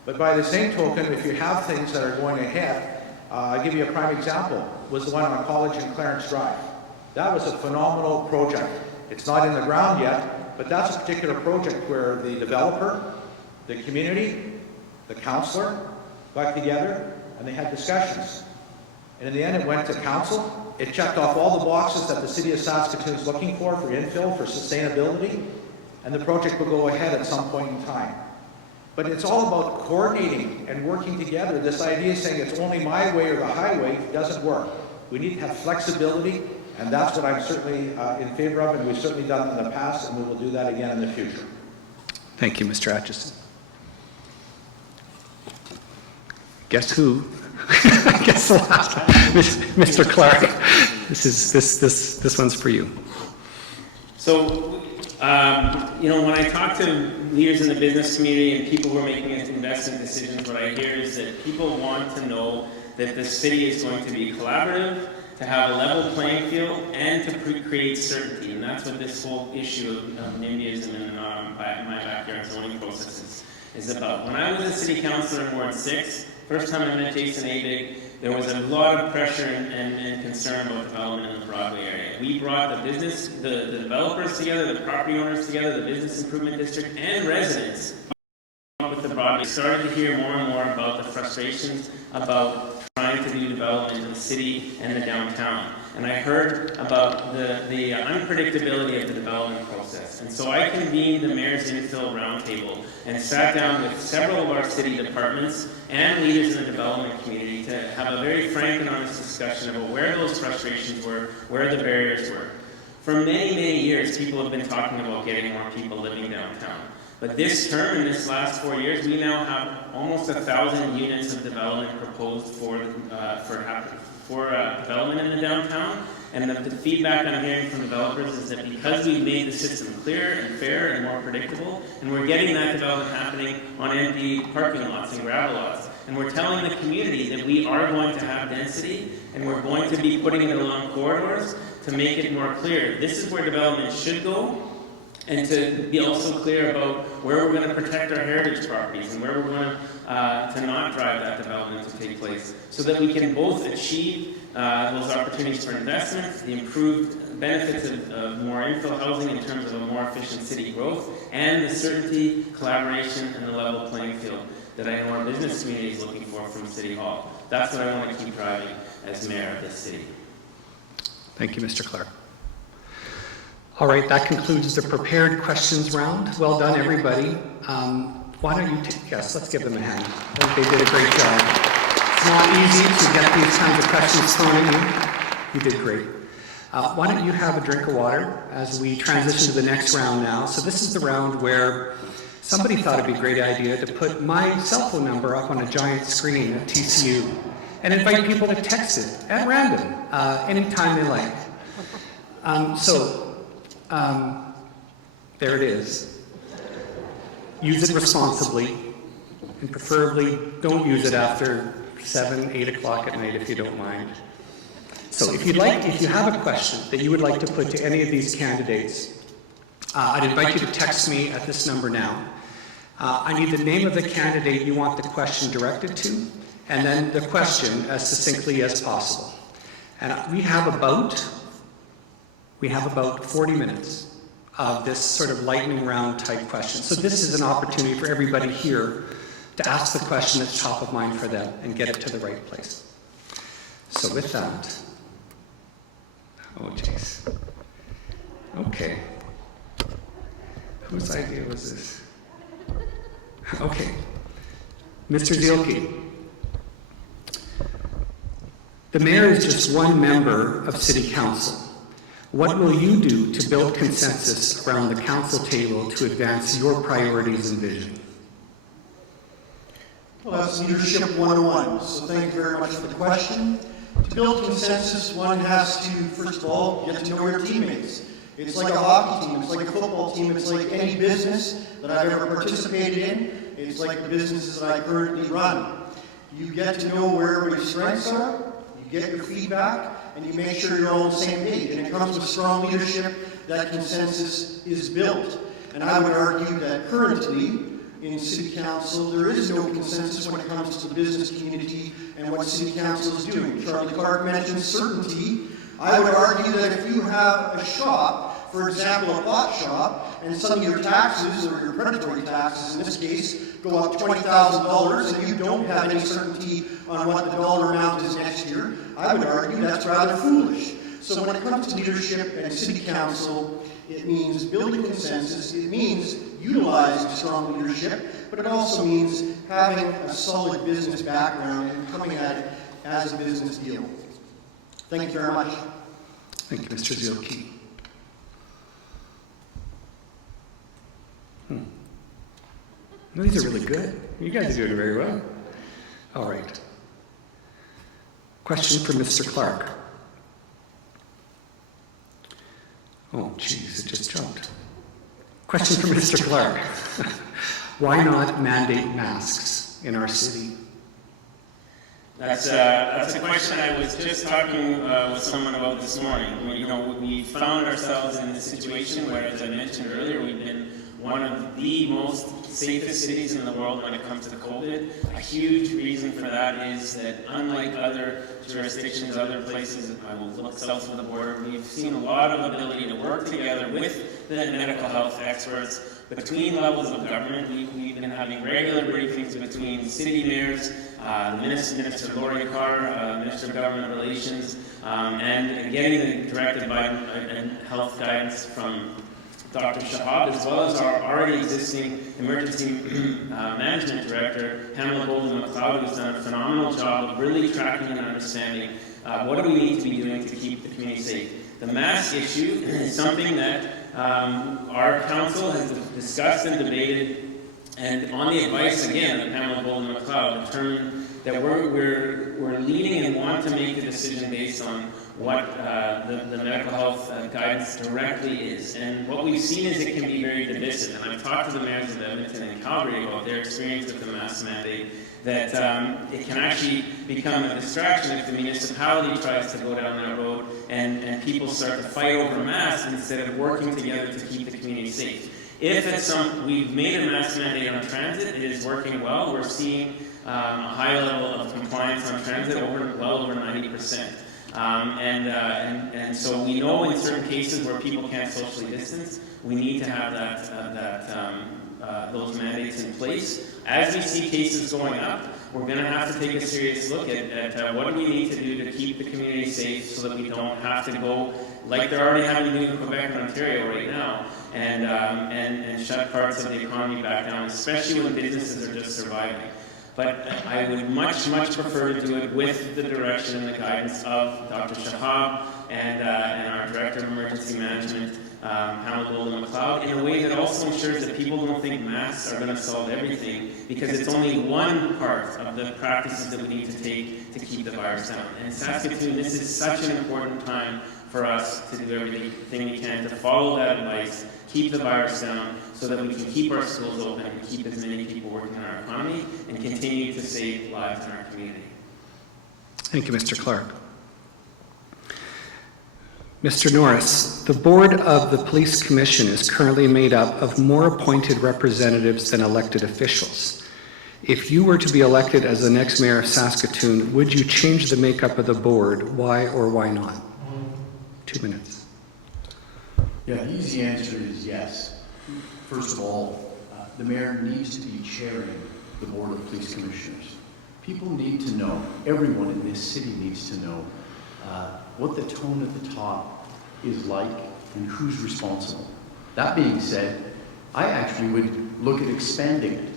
But by the same token, if you have things that are going ahead, I'll give you a prime example, was the one on College and Clarence Drive. That was a phenomenal project. It's not in the ground yet, but that's a particular project where the developer, the community, the councillor got together and they had discussions. And in the end, it went to council, It checked off all the boxes that the city of Saskatoon is looking for infill, for sustainability, and the project will go ahead at some point in time. But it's all about coordinating and working together. This idea of saying it's only my way or the highway doesn't work. We need to have flexibility, and that's what I'm certainly in favor of, and we've certainly done in the past, and we will do that again in the future. Thank you, Mr. Atchison. Guess who? I guess the last one. Mr. Clark. This one's for you. So, when I talk to leaders in the business community and people who are making investment decisions, what I hear is that people want to know that the city is going to be collaborative, to have a level playing field, and to create certainty. And that's what this whole issue of NIMBYism and my backyard zoning process is about. When I was a city councilor in Ward 6, first time I met Jason Aebig, there was a lot of pressure and concern about development in the Broadway area. We brought the developers together, the property owners together, the business improvement district, and residents with the Broadway. We started to hear more and more about the frustrations about trying to do development in the city and the downtown. And I heard about the unpredictability of the development process. And so I convened the Mayor's Infill Roundtable and sat down with several of our city departments and leaders in the development community to have a very frank and honest discussion about where those frustrations were, where the barriers were. For many, many years, people have been talking about getting more people living downtown. But this term, in this last 4 years, we now have almost 1,000 units of development proposed for development in the downtown. And the feedback I'm hearing from developers is that because we've made the system clear and fair and more predictable, and we're getting that development happening on empty parking lots and gravel lots, and we're telling the community that we are going to have density, and we're going to be putting it along corridors to make it more clear. This is where development should go, and to be also clear about where we're going to protect our heritage properties and where we're going to not drive that development to take place, so that we can both achieve those opportunities for investment, the improved benefits of more infill housing in terms of a more efficient city growth, and the certainty, collaboration, and the level playing field that I know our business community is looking for from City Hall. That's what I want to keep driving as mayor of this city. Thank you, Mr. Clark. All right, that concludes the prepared questions round. Well done, everybody. Why don't you let's give them a hand. I think they did a great job. It's not easy to get these kinds of questions thrown at you. You did great. Why don't you have a drink of water as we transition to the next round now. So this is the round where somebody thought it'd be a great idea to put my cell phone number up on a giant screen at TCU and invite people to text it at random, anytime they like. There it is. Use it responsibly, and preferably don't use it after 7, 8 o'clock at night if you don't mind. So if you have a question that you would like to put to any of these candidates, I'd invite you to text me at this number now. I need the name of the candidate you want the question directed to, and then the question as succinctly as possible. And we have about 40 minutes of this sort of lightning round type question. So this is an opportunity for everybody here to ask the question that's top of mind for them and get it to the right place. So with that, oh jeez. Okay. Whose idea was this? Okay. Mr. Zielke. The mayor is just one member of City Council. What will you do to build consensus around the council table to advance your priorities and vision? Well, that's Leadership 101. So thank you very much for the question. To build consensus, one has to, first of all, get to know your teammates. It's like a hockey team, it's like a football team, it's like any business that I've ever participated in. It's like the businesses that I currently run. You get to know where your strengths are, you get your feedback, and you make sure you're all on the same page. And it comes with strong leadership that consensus is built. And I would argue that currently, in City Council, there is no consensus when it comes to the business community and what City Council is doing. Charlie Clark mentioned certainty. I would argue that if you have a shop, for example, a pot shop, and some of your taxes, or your predatory taxes in this case, go up $20,000 and you don't have any certainty on what the dollar amount is next year, I would argue that's rather foolish. So when it comes to leadership and city council, it means building consensus, it means utilizing strong leadership, but it also means having a solid business background and coming at it as a business deal. Thank you very much. Thank you, Mr. Zielke. Well, these are really good. You guys are doing very well. All right. Question for Mr. Clark. Oh, geez, it just jumped. Question for Mr. Clark. Why not mandate masks in our city? That's a question I was just talking with someone about this morning. We found ourselves in this situation where, as I mentioned earlier, we've been one of the most safest cities in the world when it comes to COVID. A huge reason for that is that unlike other jurisdictions, other places, I will look south of the border, we've seen a lot of ability to work together with the medical health experts between levels of government. We've been having regular briefings between city mayors, Minister Lori Carr, Minister of Government Relations, and getting the directive and health guidance from Dr. Shahab, as well as our already existing emergency management director, Pamela Golden-McLeod, who's done a phenomenal job of really tracking and understanding what do we need to be doing to keep the community safe. The mask issue is something that our council has discussed and debated, and on the advice, again, of Pamela Golden-McLeod, determined that we're leading and want to make a decision based on what the medical health guidance directly is. And what we've seen is it can be very divisive. And I've talked to the mayors of Edmonton and Calgary about their experience with the mask mandate, that it can actually become a distraction if the municipality tries to go down that road and people start to fight over masks instead of working together to keep the community safe. If we've made a mask mandate on transit, it is working well. We're seeing a high level of compliance on transit, well over 90%. And so we know in certain cases where people can't socially distance, we need to have those mandates in place. As we see cases going up, we're going to have to take a serious look at what do we need to do to keep the community safe so that we don't have to go like they're already having to do in Quebec and Ontario right now and shut parts of the economy back down, especially when businesses are just surviving. But I would much, much prefer to do it with the direction and the guidance of Dr. Shahab and our Director of Emergency Management, Pamela Golden-McLeod, in a way that also ensures that people don't think masks are going to solve everything, because it's only one part of the practices that we need to take to keep the virus down. And in Saskatoon, this is such an important time for us to do everything we can to follow that advice, keep the virus down, so that we can keep our schools open and keep as many people working in our economy and continue to save lives in our community. Thank you, Mr. Clark. Mr. Norris, the board of the Police Commission is currently made up of more appointed representatives than elected officials. If you were to be elected as the next mayor of Saskatoon, would you change the makeup of the board? Why or why not? 2 minutes. Yeah, the easy answer is yes. First of all, the mayor needs to be chairing the Board of Police Commissioners. People need to know, everyone in this city needs to know what the tone at the top is like and who's responsible. That being said, I actually would look at expanding it.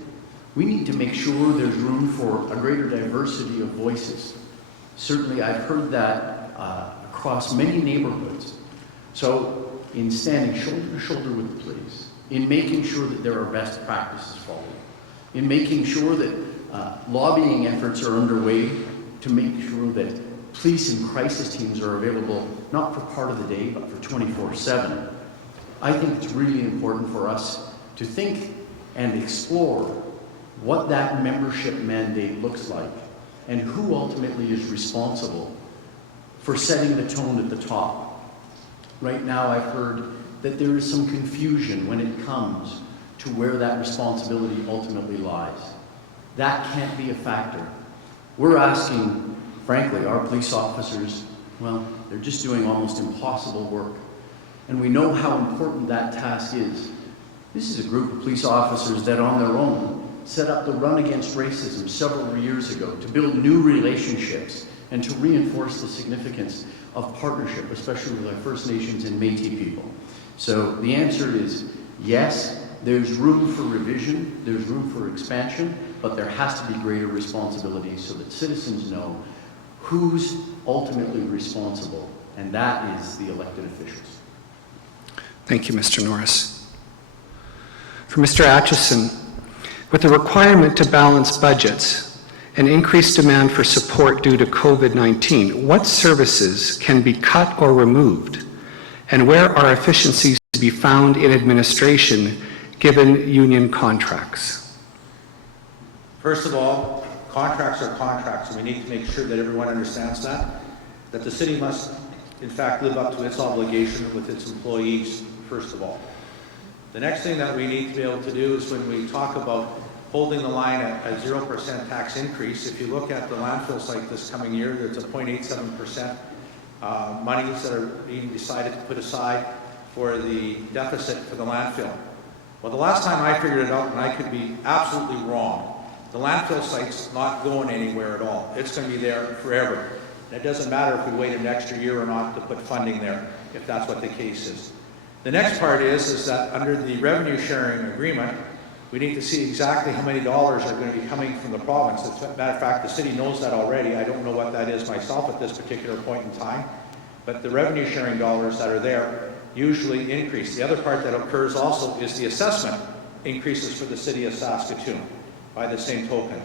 We need to make sure there's room for a greater diversity of voices. Certainly, I've heard that across many neighborhoods. So, in standing shoulder to shoulder with the police, in making sure that there are best practices followed, in making sure that lobbying efforts are underway to make sure that police and crisis teams are available not for part of the day, but for 24/7. I think it's really important for us to think and explore what that membership mandate looks like and who ultimately is responsible for setting the tone at the top. Right now, I've heard that there is some confusion when it comes to where that responsibility ultimately lies. That can't be a factor. We're asking, frankly, our police officers, well, they're just doing almost impossible work. And we know how important that task is. This is a group of police officers that on their own set up the Run Against Racism several years ago to build new relationships and to reinforce the significance of partnership, especially with our First Nations and Métis people. So the answer is yes, there's room for revision, there's room for expansion, but there has to be greater responsibility so that citizens know who's ultimately responsible, and that is the elected officials. Thank you, Mr. Norris. For Mr. Atchison, with the requirement to balance budgets and increased demand for support due to COVID-19, what services can be cut or removed? And where are efficiencies to be found in administration given union contracts? First of all, contracts are contracts, and we need to make sure that everyone understands that the city must, in fact, live up to its obligation with its employees, first of all. The next thing that we need to be able to do is when we talk about holding the line at a 0% tax increase, if you look at the landfill site this coming year, there's a 0.87% monies that are being decided to put aside for the deficit for the landfill. Well, the last time I figured it out, and I could be absolutely wrong, the landfill site's not going anywhere at all. It's going to be there forever. And it doesn't matter if we wait an extra year or not to put funding there, if that's what the case is. The next part is that under the revenue sharing agreement, we need to see exactly how many dollars are going to be coming from the province. As a matter of fact, the city knows that already. I don't know what that is myself at this particular point in time, but the revenue sharing dollars that are there usually increase. The other part that occurs also is the assessment increases for the city of Saskatoon by the same token.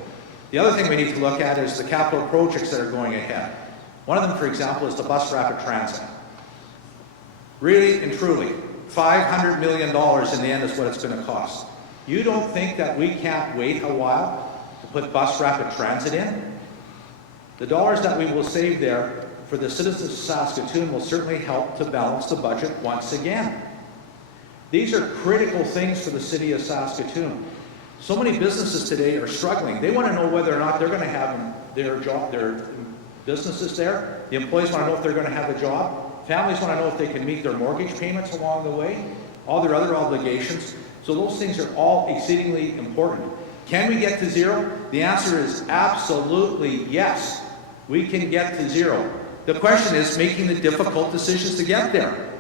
The other thing we need to look at is the capital projects that are going ahead. One of them, for example, is the bus rapid transit. Really and truly, $500 million in the end is what it's going to cost. You don't think that we can't wait a while to put bus rapid transit in? The dollars that we will save there for the citizens of Saskatoon will certainly help to balance the budget once again. These are critical things for the city of Saskatoon. So many businesses today are struggling. They want to know whether or not they're going to have their businesses there. The employees want to know if they're going to have a job. Families want to know if they can meet their mortgage payments along the way, all their other obligations. So those things are all exceedingly important. Can we get to zero? The answer is absolutely yes. We can get to zero. The question is making the difficult decisions to get there.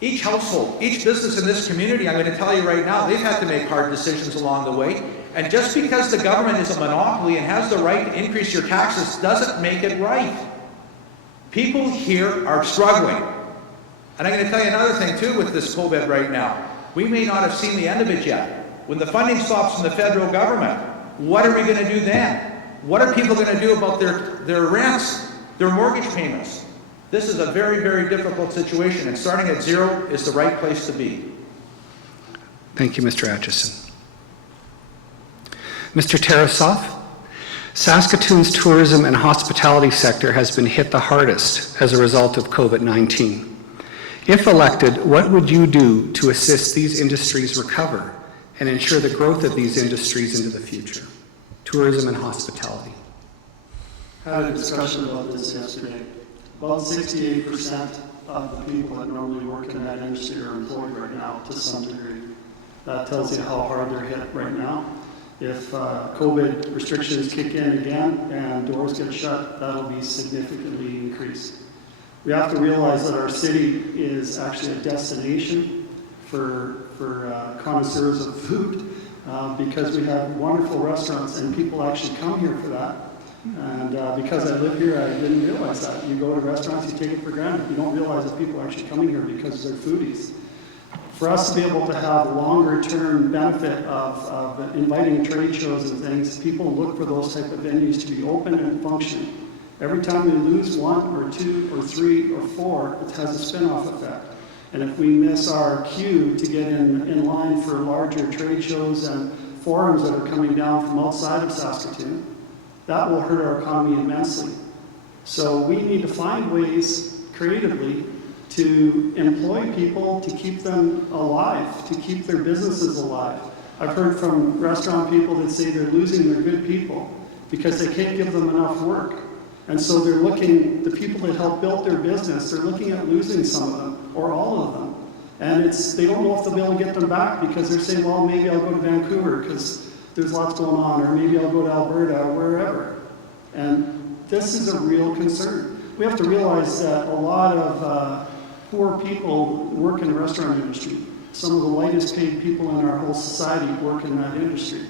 Each household, each business in this community, I'm going to tell you right now, they've had to make hard decisions along the way. And just because the government is a monopoly and has the right to increase your taxes doesn't make it right. People here are struggling. And I'm going to tell you another thing too with this COVID right now. We may not have seen the end of it yet. When the funding stops from the federal government, what are we going to do then? What are people going to do about their rents, their mortgage payments? This is a very, very difficult situation, and starting at zero is the right place to be. Thank you, Mr. Atchison. Mr. Tarasoff, Saskatoon's tourism and hospitality sector has been hit the hardest as a result of COVID-19. If elected, what would you do to assist these industries recover and ensure the growth of these industries into the future? Tourism and hospitality. I had a discussion about this yesterday. About 68% of the people that normally work in that industry are employed right now to some degree. That tells you how hard they're hit right now. If COVID restrictions kick in again and doors get shut, that'll be significantly increased. We have to realize that our city is actually a destination for connoisseurs of food because we have wonderful restaurants and people actually come here for that. And because I live here, I didn't realize that. You go to restaurants, you take it for granted. You don't realize that people are actually coming here because they're foodies. For us to be able to have longer-term benefit of inviting trade shows and things, people look for those type of venues to be open and functioning. Every time we lose one or two or three or four, it has a spin-off effect. And if we miss our cue to get in line for larger trade shows and forums that are coming down from outside of Saskatoon, that will hurt our economy immensely. So we need to find ways creatively to employ people, to keep them alive, to keep their businesses alive. I've heard from restaurant people that say they're losing their good people because they can't give them enough work. And so they're looking, the people that help build their business, they're looking at losing some of them, or all of them. And they don't know if they'll be able to get them back because they're saying, well, maybe I'll go to Vancouver because there's lots going on, or maybe I'll go to Alberta or wherever. And this is a real concern. We have to realize that a lot of poor people work in the restaurant industry. Some of the lightest paid people in our whole society work in that industry.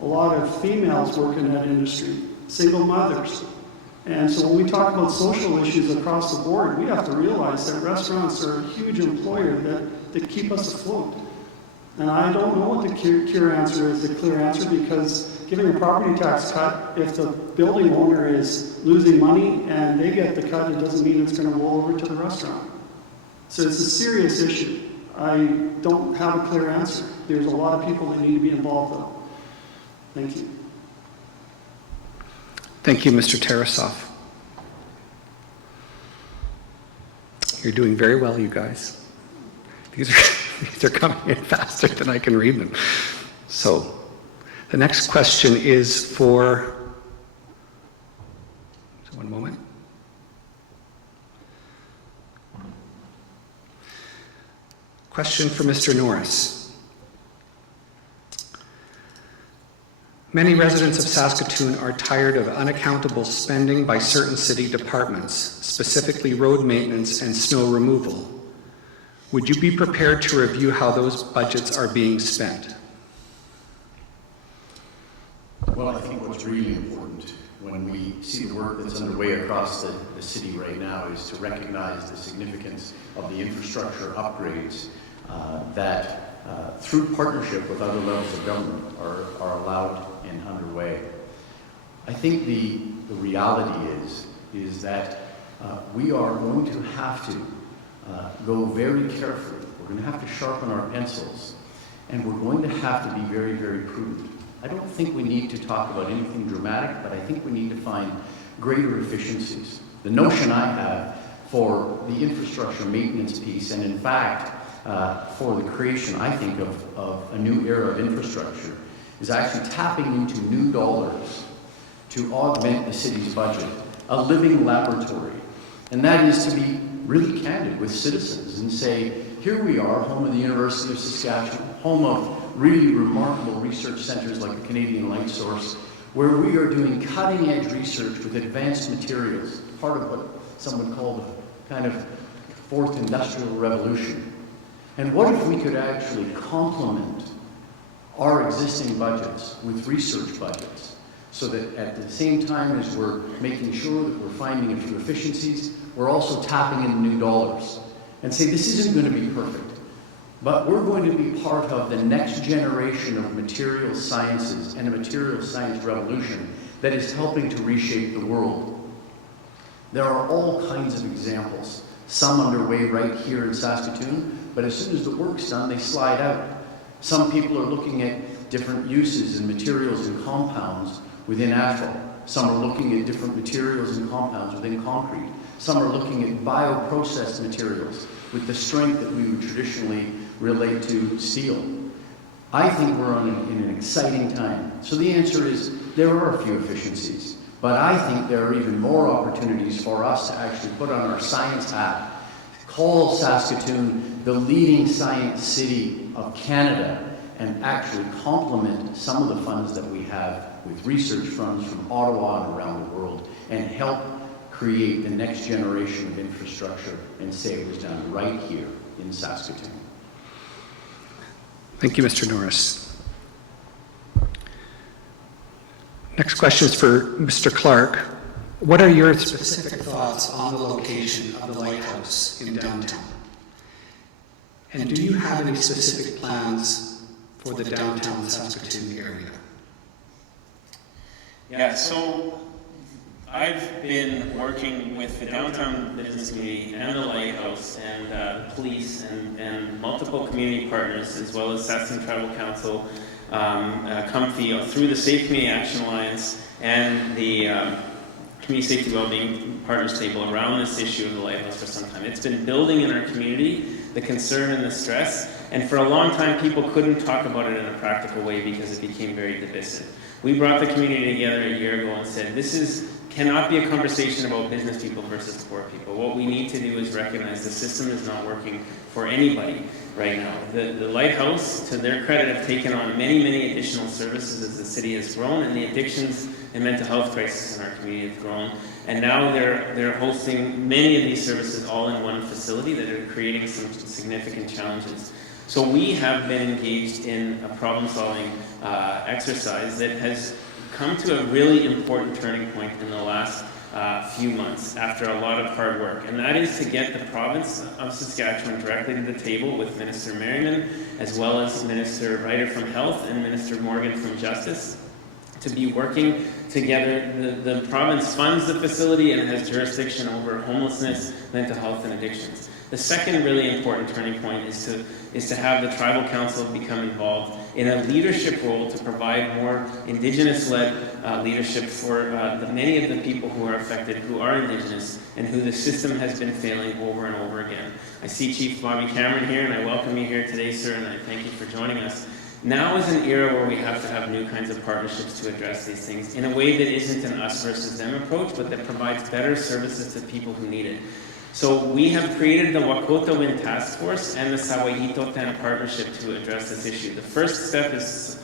A lot of females work in that industry, single mothers. And so when we talk about social issues across the board, we have to realize that restaurants are a huge employer that keep us afloat. And I don't know what the clear answer is, because giving a property tax cut, if the building owner is losing money and they get the cut, it doesn't mean it's going to roll over to the restaurant. So it's a serious issue. I don't have a clear answer. There's a lot of people that need to be involved though. Thank you. Thank you, Mr. Tarasoff. You're doing very well, you guys. These are coming in faster than I can read them. So, the next question is for, one moment. Question for Mr. Norris. Many residents of Saskatoon are tired of unaccountable spending by certain city departments, specifically road maintenance and snow removal. Would you be prepared to review how those budgets are being spent? Well, I think what's really important when we see the work that's underway across the city right now is to recognize the significance of the infrastructure upgrades that through partnership with other levels of government are allowed and underway. I think the reality is that we are going to have to go very carefully. We're going to have to sharpen our pencils, and we're going to have to be very, very prudent. I don't think we need to talk about anything dramatic, but I think we need to find greater efficiencies. The notion I have for the infrastructure maintenance piece, and in fact, for the creation, I think, of a new era of infrastructure, is actually tapping into new dollars to augment the city's budget, a living laboratory. And that is to be really candid with citizens and say, here we are, home of the University of Saskatchewan, home of really remarkable research centers like the Canadian Light Source, where we are doing cutting-edge research with advanced materials, part of what some would call the kind of fourth industrial revolution. And what if we could actually complement our existing budgets with research budgets, so that at the same time as we're making sure that we're finding a few efficiencies, we're also tapping into new dollars and say this isn't going to be perfect, but we're going to be part of the next generation of material sciences and a material science revolution that is helping to reshape the world. There are all kinds of examples, some underway right here in Saskatoon, but as soon as the work's done, they slide out. Some people are looking at different uses and materials and compounds within asphalt. Some are looking at different materials and compounds within concrete. Some are looking at bioprocessed materials with the strength that we would traditionally relate to steel. I think we're in an exciting time. So the answer is there are a few efficiencies, but I think there are even more opportunities for us to actually put on our science hat, call Saskatoon the leading science city of Canada, and actually complement some of the funds that we have with research funds from Ottawa and around the world, and help create the next generation of infrastructure and say it was done right here in Saskatoon. Thank you, Mr. Norris. Next question is for Mr. Clark. What are your specific thoughts on the location of the lighthouse in downtown? And do you have any specific plans for the downtown Saskatoon area? Yeah, so I've been working with the downtown business community and the lighthouse and the police and multiple community partners, as well as Saskatoon Tribal Council, Comfy, through the Safe Community Action Alliance and the Community Safety Wellbeing Partners Table around this issue of the lighthouse for some time. It's been building in our community, the concern and the stress, and for a long time people couldn't talk about it in a practical way because it became very divisive. We brought the community together a year ago and said, this is cannot be a conversation about business people versus poor people. What we need to do is recognize the system is not working for anybody right now. The Lighthouse, to their credit, have taken on many, many additional services as the city has grown, and the addictions and mental health crisis in our community have grown. And now they're hosting many of these services all in one facility that are creating some significant challenges. So we have been engaged in a problem-solving exercise that has come to a really important turning point in the last few months after a lot of hard work, and that is to get the province of Saskatchewan directly to the table with Minister Merriman, as well as Minister Ryder from Health and Minister Morgan from Justice, to be working together. The province funds the facility and has jurisdiction over homelessness, mental health, and addictions. The second really important turning point is to have the Tribal Council become involved in a leadership role to provide more Indigenous-led leadership for many of the people who are affected, who are Indigenous, and who the system has been failing over and over again. I see Chief Bobby Cameron here, and I welcome you here today, sir, and I thank you for joining us. Now is an era where we have to have new kinds of partnerships to address these things in a way that isn't an us versus them approach, but that provides better services to people who need it. So we have created the Wakota Wind Task Force and the Sawahito-Tan Partnership to address this issue. The first step is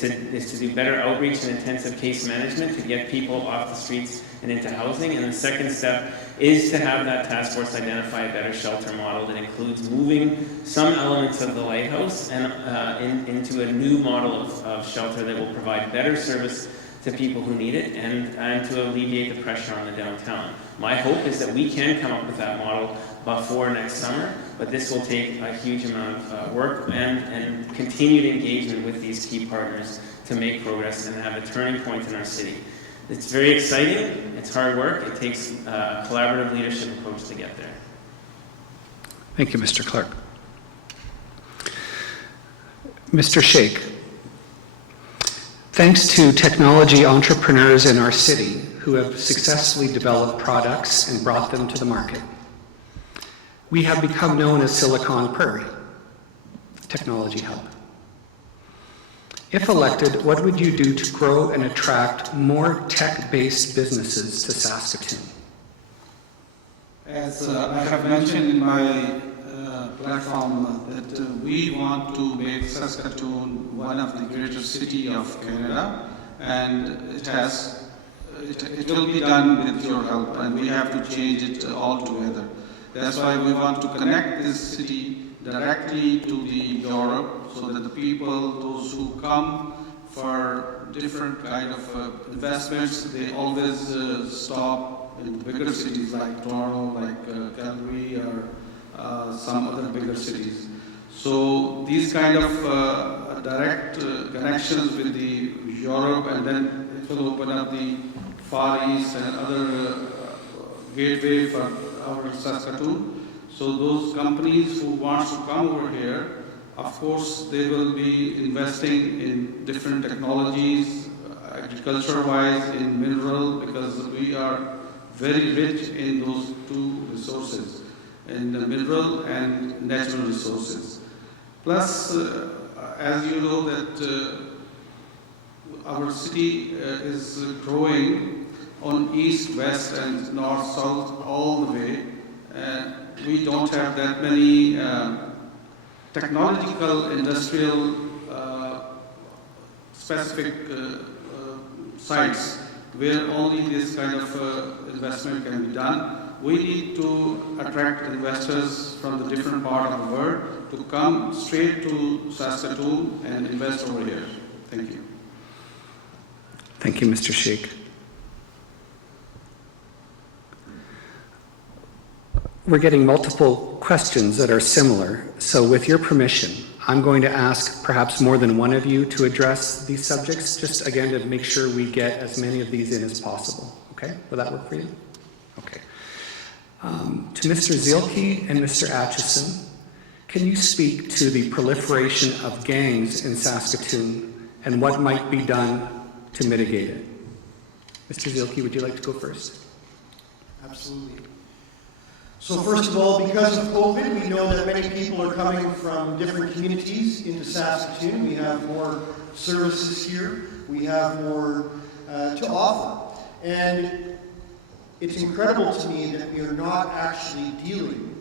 to do better outreach and intensive case management to get people off the streets and into housing. And the second step is to have that task force identify a better shelter model that includes moving some elements of the Lighthouse and into a new model of shelter that will provide better service to people who need it and to alleviate the pressure on the downtown. My hope is that we can come up with that model before next summer, but this will take a huge amount of work and continued engagement with these key partners to make progress and have a turning point in our city. It's very exciting, it's hard work, it takes a collaborative leadership approach to get there. Thank you, Mr. Clark. Mr. Sheikh, thanks to technology entrepreneurs in our city who have successfully developed products and brought them to the market, we have become known as Silicon Prairie Technology Hub. If elected, what would you do to grow and attract more tech-based businesses to Saskatoon? As I have mentioned in my platform that we want to make Saskatoon one of the greatest cities of Canada, and it will be done with your help, and we have to change it all together. That's why we want to connect this city directly to the Europe, so that the people, those who come for different kind of investments, they always stop in bigger cities like Toronto, like Cary, or some other bigger cities. So these kind of direct connections with the Europe, and then it will open up the Far East and other gateway for our Saskatoon. So those companies who want to come over here, of course, they will be investing in different technologies, agriculture-wise, in mineral, because we are very rich in those two resources, in the mineral and natural resources. Plus, as you know that our city is growing on east, west, and north, south, all the way. We don't have that many technological, industrial, specific sites where only this kind of investment can be done. We need to attract investors from the different part of the world to come straight to Saskatoon and invest over here. Thank you. Thank you, Mr. Sheikh. We're getting multiple questions that are similar, so with your permission, I'm going to ask perhaps more than one of you to address these subjects, just again to make sure we get as many of these in as possible. Okay? Will that work for you? Okay. To Mr. Zielke and Mr. Atchison, can you speak to the proliferation of gangs in Saskatoon and what might be done to mitigate it? Mr. Zielke, would you like to go first? Absolutely. So first of all, because of COVID, we know that many people are coming from different communities into Saskatoon. We have more services here. We have more to offer. And it's incredible to me that we are not actually dealing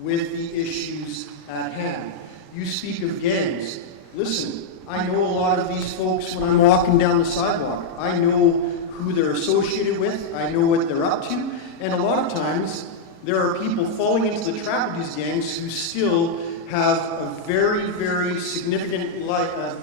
with the issues at hand. You speak of gangs. Listen, I know a lot of these folks when I'm walking down the sidewalk. I know who they're associated with. I know what they're up to. And a lot of times, there are people falling into the trap of these gangs who still have a very, very significant life,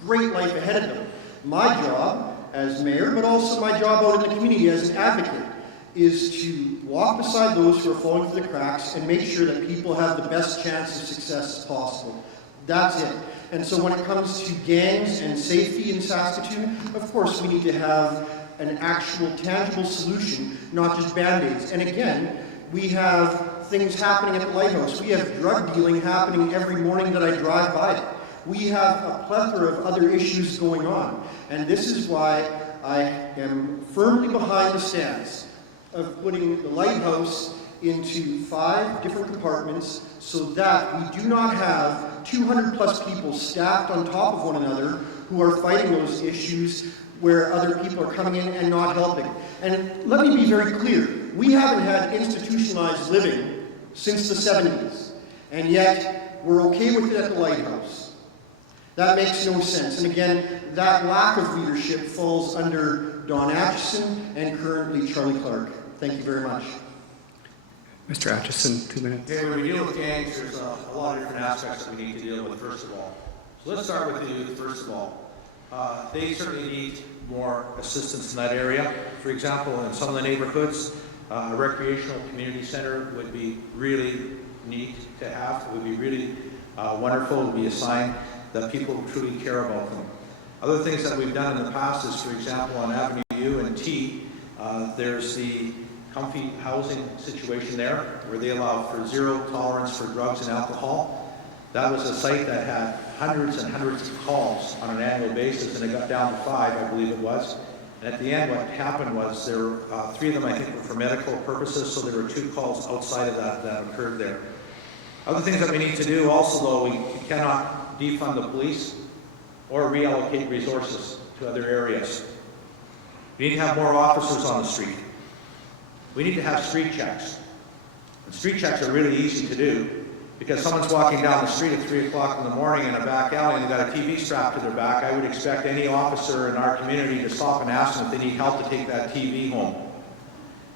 great life ahead of them. My job as mayor, but also my job out in the community as an advocate, is to walk beside those who are falling through the cracks and make sure that people have the best chance of success as possible. That's it. And so when it comes to gangs and safety in Saskatoon, of course we need to have an actual tangible solution, not just Band-Aids. And again, we have things happening at the Lighthouse. We have drug dealing happening every morning that I drive by it. We have a plethora of other issues going on. And this is why I am firmly behind the stance of putting the Lighthouse into 5 different compartments so that we do not have 200 plus people stacked on top of one another who are fighting those issues where other people are coming in and not helping. And let me be very clear, we haven't had institutionalized living since the 70s, and yet we're okay with it at the Lighthouse. That makes no sense. And again, that lack of leadership falls under Don Atchison and currently Charlie Clark. Thank you very much. Mr. Atchison, 2 minutes. Okay, when we deal with gangs, there's a lot of different aspects that we need to deal with, first of all. So let's start with the youth, first of all. They certainly need more assistance in that area. For example, in some of the neighborhoods, a recreational community center would be really neat to have. It would be really wonderful. It would be a sign that people truly care about them. Other things that we've done in the past is, for example, on Avenue U and T, there's the comfy housing situation there where they allow for zero tolerance for drugs and alcohol. That was a site that had hundreds and hundreds of calls on an annual basis, and it got down to 5, I believe it was. And at the end, what happened was there were 3 of them, I think, were for medical purposes, so there were 2 calls outside of that occurred there. Other things that we need to do also, though, we cannot defund the police or reallocate resources to other areas. We need to have more officers on the street. We need to have street checks. And street checks are really easy to do because someone's walking down the street at 3 o'clock in the morning in a back alley and they've got a TV strapped to their back. I would expect any officer in our community to stop and ask them if they need help to take that TV home.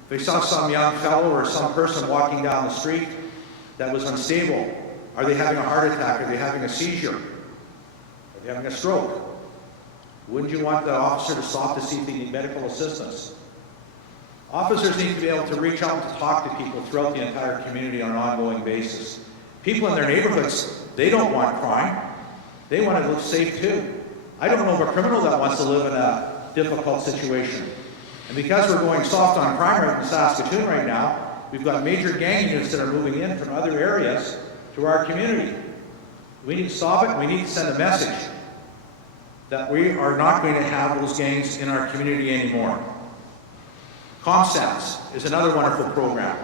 If they saw some young fellow or some person walking down the street that was unstable, are they having a heart attack? Are they having a seizure? Are they having a stroke? Wouldn't you want the officer to stop to see if they need medical assistance? Officers need to be able to reach out and to talk to people throughout the entire community on an ongoing basis. People in their neighborhoods, they don't want crime. They want to live safe too. I don't know of a criminal that wants to live in a difficult situation. And because we're going soft on crime right in Saskatoon right now, we've got major gang units that are moving in from other areas to our community. We need to stop it. We need to send a message that we are not going to have those gangs in our community anymore. ComStats is another wonderful program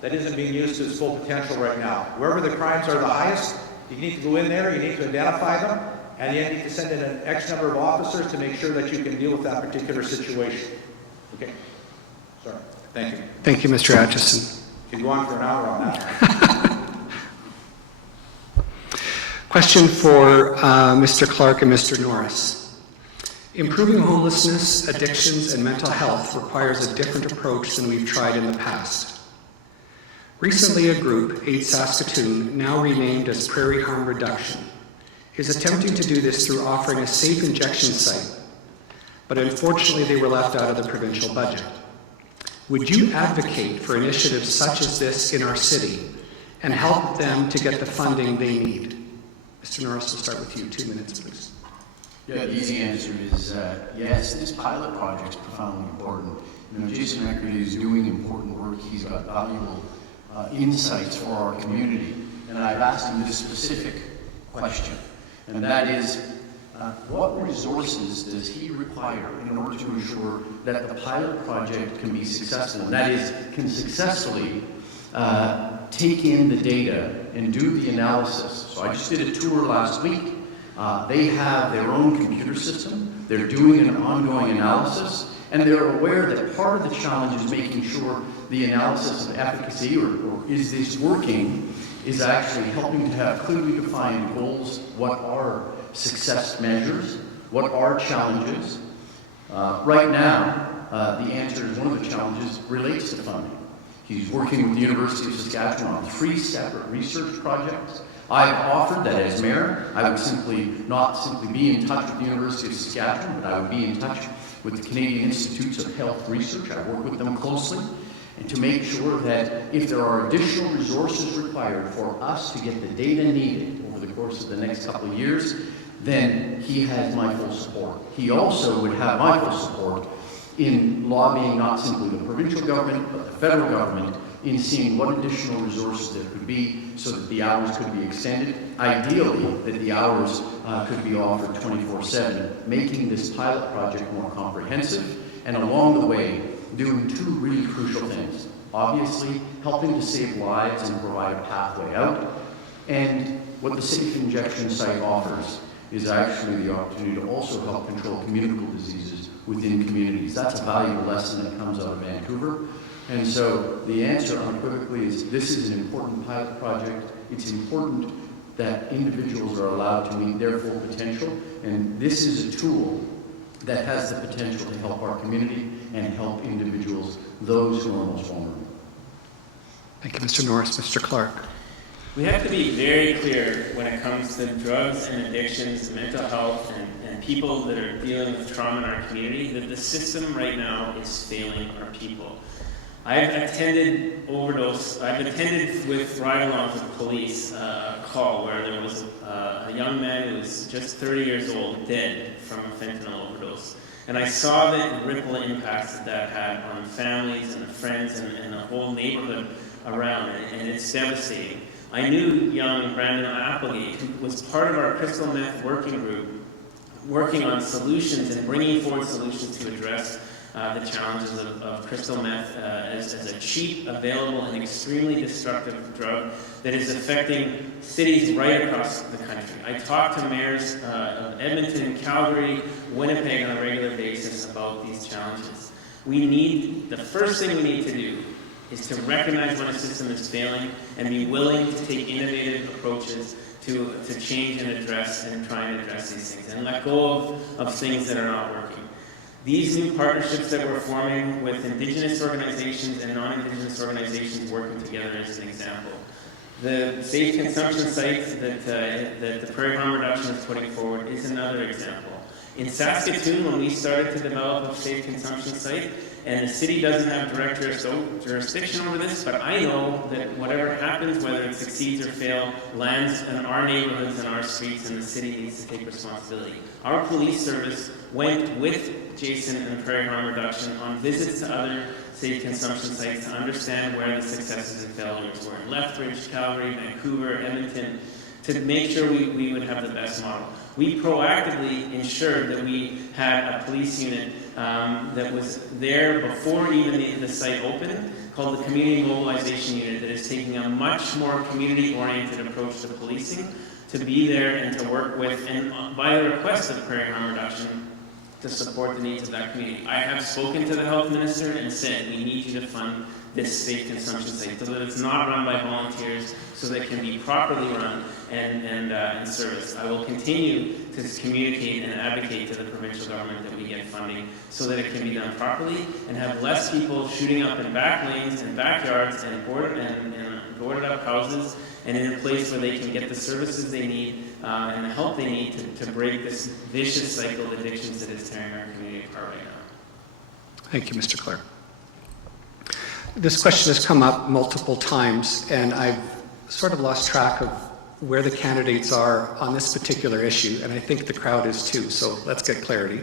that isn't being used to its full potential right now. Wherever the crimes are the highest, you need to go in there, you need to identify them, and you need to send in an X number of officers to make sure that you can deal with that particular situation. Okay. Sorry. Thank you. Thank you, Mr. Atchison. You can go on for an hour on that. Question for Mr. Clark and Mr. Norris. Improving homelessness, addictions, and mental health requires a different approach than we've tried in the past. Recently, a group, Aid Saskatoon, now renamed as Prairie Harm Reduction, is attempting to do this through offering a safe injection site, but unfortunately they were left out of the provincial budget. Would you advocate for initiatives such as this in our city and help them to get the funding they need? Mr. Norris, we'll start with you. 2 minutes, please. Yeah, the easy answer is yes, this pilot project is profoundly important. You know, Jason Eckert is doing important work. He's got valuable insights for our community. And I've asked him this specific question, and that is, what resources does he require in order to ensure that the pilot project can be successful? And that is, can successfully take in the data and do the analysis. So I just did a tour last week. They have their own computer system. They're doing an ongoing analysis. And they're aware that part of the challenge is making sure the analysis of efficacy, or is this working, is actually helping to have clearly defined goals. What are success measures? What are challenges? Right now, the answer is one of the challenges relates to funding. He's working with the University of Saskatchewan on 3 separate research projects. I've offered that as mayor, I would not simply be in touch with the University of Saskatchewan, but I would be in touch with the Canadian Institutes of Health Research. I work with them closely, and to make sure that if there are additional resources required for us to get the data needed over the course of the next couple of years, then he has my full support. He also would have my full support in lobbying not simply the provincial government, but the federal government, in seeing what additional resources there could be so that the hours could be extended. Ideally, that the hours could be offered 24/7, making this pilot project more comprehensive, and along the way, doing 2 really crucial things. Obviously, helping to save lives and provide a pathway out, and what the safe injection site offers is actually the opportunity to also help control communicable diseases within communities. That's a valuable lesson that comes out of Vancouver. And so the answer unequivocally is this is an important pilot project. It's important that individuals are allowed to meet their full potential, and this is a tool that has the potential to help our community and help individuals, those who are most vulnerable. Thank you, Mr. Norris. Mr. Clark. We have to be very clear when it comes to drugs and addictions, mental health, and people that are dealing with trauma in our community, that the system right now is failing our people. I've attended with ride-alongs with police a call where there was a young man who was just 30 years old, dead from a fentanyl overdose. And I saw the ripple impacts that had on families and friends and the whole neighborhood around it, and it's devastating. I knew young Brandon Applegate, who was part of our crystal meth working group, working on solutions and bringing forward solutions to address the challenges of crystal meth as a cheap, available, and extremely destructive drug that is affecting cities right across the country. I talk to mayors of Edmonton, Calgary, Winnipeg on a regular basis about these challenges. The first thing we need to do is to recognize when a system is failing and be willing to take innovative approaches to change and address and try and address these things and let go of things that are not working. These new partnerships that we're forming with Indigenous organizations and non-Indigenous organizations working together is an example. The safe consumption sites that the Prairie Harm Reduction is putting forward is another example. In Saskatoon, when we started to develop a safe consumption site, and the city doesn't have direct jurisdiction over this, but I know that whatever happens, whether it succeeds or fails, lands in our neighborhoods and our streets, and the city needs to take responsibility. Our police service went with Jason and Prairie Harm Reduction on visits to other safe consumption sites to understand where the successes and failures were in Lethbridge, Calgary, Vancouver, Edmonton, to make sure we would have the best model. We proactively ensured that we had a police unit that was there before even the site opened, called the Community Mobilization Unit, that is taking a much more community-oriented approach to policing, to be there and to work with, and by the request of Prairie Harm Reduction, to support the needs of that community. I have spoken to the health minister and said, we need you to fund this safe consumption site so that it's not run by volunteers, so that it can be properly run and serviced. I will continue to communicate and advocate to the provincial government that we get funding so that it can be done properly and have less people shooting up in back lanes and backyards and boarded up houses, and in a place where they can get the services they need and the help they need to break this vicious cycle of addictions that is tearing our community apart right now. Thank you, Mr. Clare. This question has come up multiple times, and I've sort of lost track of where the candidates are on this particular issue, and I think the crowd is too, so let's get clarity.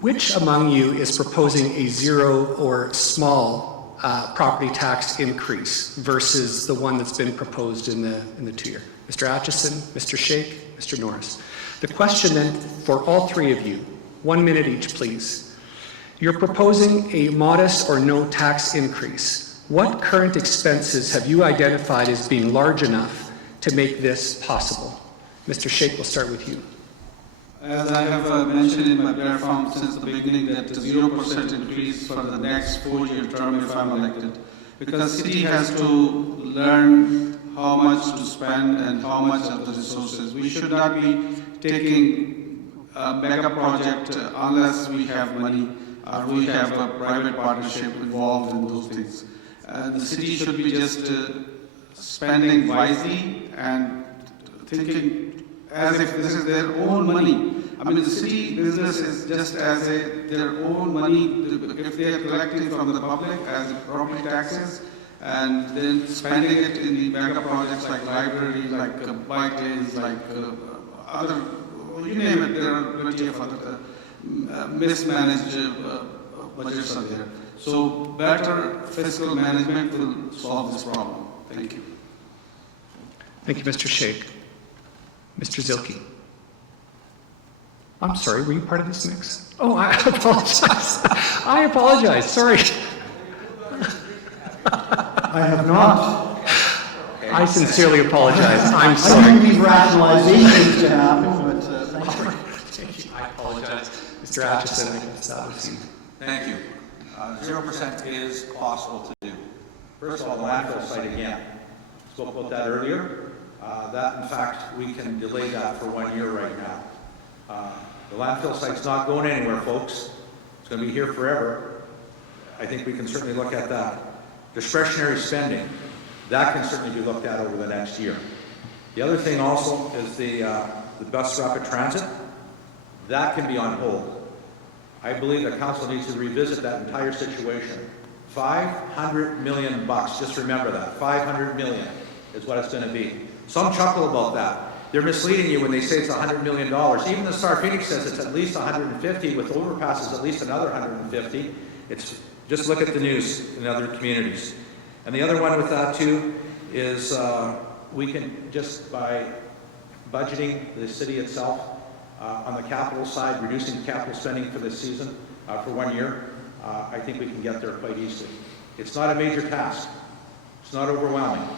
Which among you is proposing a zero or small property tax increase versus the one that's been proposed in the 2 year? Mr. Atchison, Mr. Sheikh, Mr. Norris. The question then for all 3 of you, 1 minute each, please. You're proposing a modest or no tax increase. What current expenses have you identified as being large enough to make this possible? Mr. Sheikh, we'll start with you. As I have mentioned in my platform since the beginning, that 0% increase for the next 4-year term if I'm elected. Because city has to learn how much to spend and how much of the resources. We should not be taking a mega project unless we have money or we have a private partnership involved in those things. And the city should be just spending wisely and thinking as if this is their own money. I mean, the city business is just as their own money, if they are collecting from the public as property taxes, and then spending it in the mega projects like library, like bike lanes, like other, you name it, there are plenty of other mismanaged budgets are there. So better fiscal management will solve this problem. Thank you. Thank you, Mr. Sheikh. Mr. Zielke. I'm sorry, were you part of this mix? Oh, I apologize. I apologize, sorry. I have not. I sincerely apologize. I'm I sorry. need these rationalizations to happen, but thank you. I apologize. Mr. Atchison, I guess that was you. Thank you. 0% is possible to do. First of all, the landfill site again. Spoke about that earlier. That, in fact, we can delay that for 1 year right now. The landfill site's not going anywhere, folks. It's going to be here forever. I think we can certainly look at that. Discretionary spending, that can certainly be looked at over the next year. The other thing also is the bus rapid transit. That can be on hold. I believe the council needs to revisit that entire situation. $500 million bucks, just remember that. 500 million is what it's going to be. Some chuckle about that. They're misleading you when they say it's $100 million. Even the Star Phoenix says it's at least 150, with overpasses at least another 150. It's just look at the news in other communities. And the other one with that too is we can just by budgeting the city itself on the capital side, reducing capital spending for this season for 1 year, I think we can get there quite easily. It's not a major task. It's not overwhelming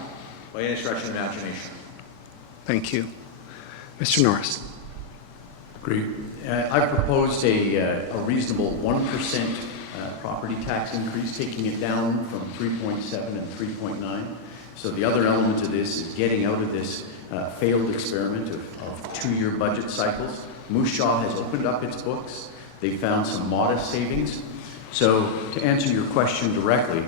by any stretch of imagination. Thank you. Mr. Norris. Agreed. I proposed a reasonable 1% property tax increase, taking it down from 3.7 and 3.9. So the other element of this is getting out of this failed experiment of 2-year budget cycles. Moose Jaw has opened up its books. They found some modest savings. So to answer your question directly,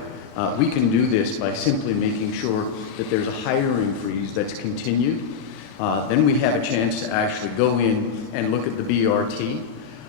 we can do this by simply making sure that there's a hiring freeze that's continued. Then we have a chance to actually go in and look at the BRT.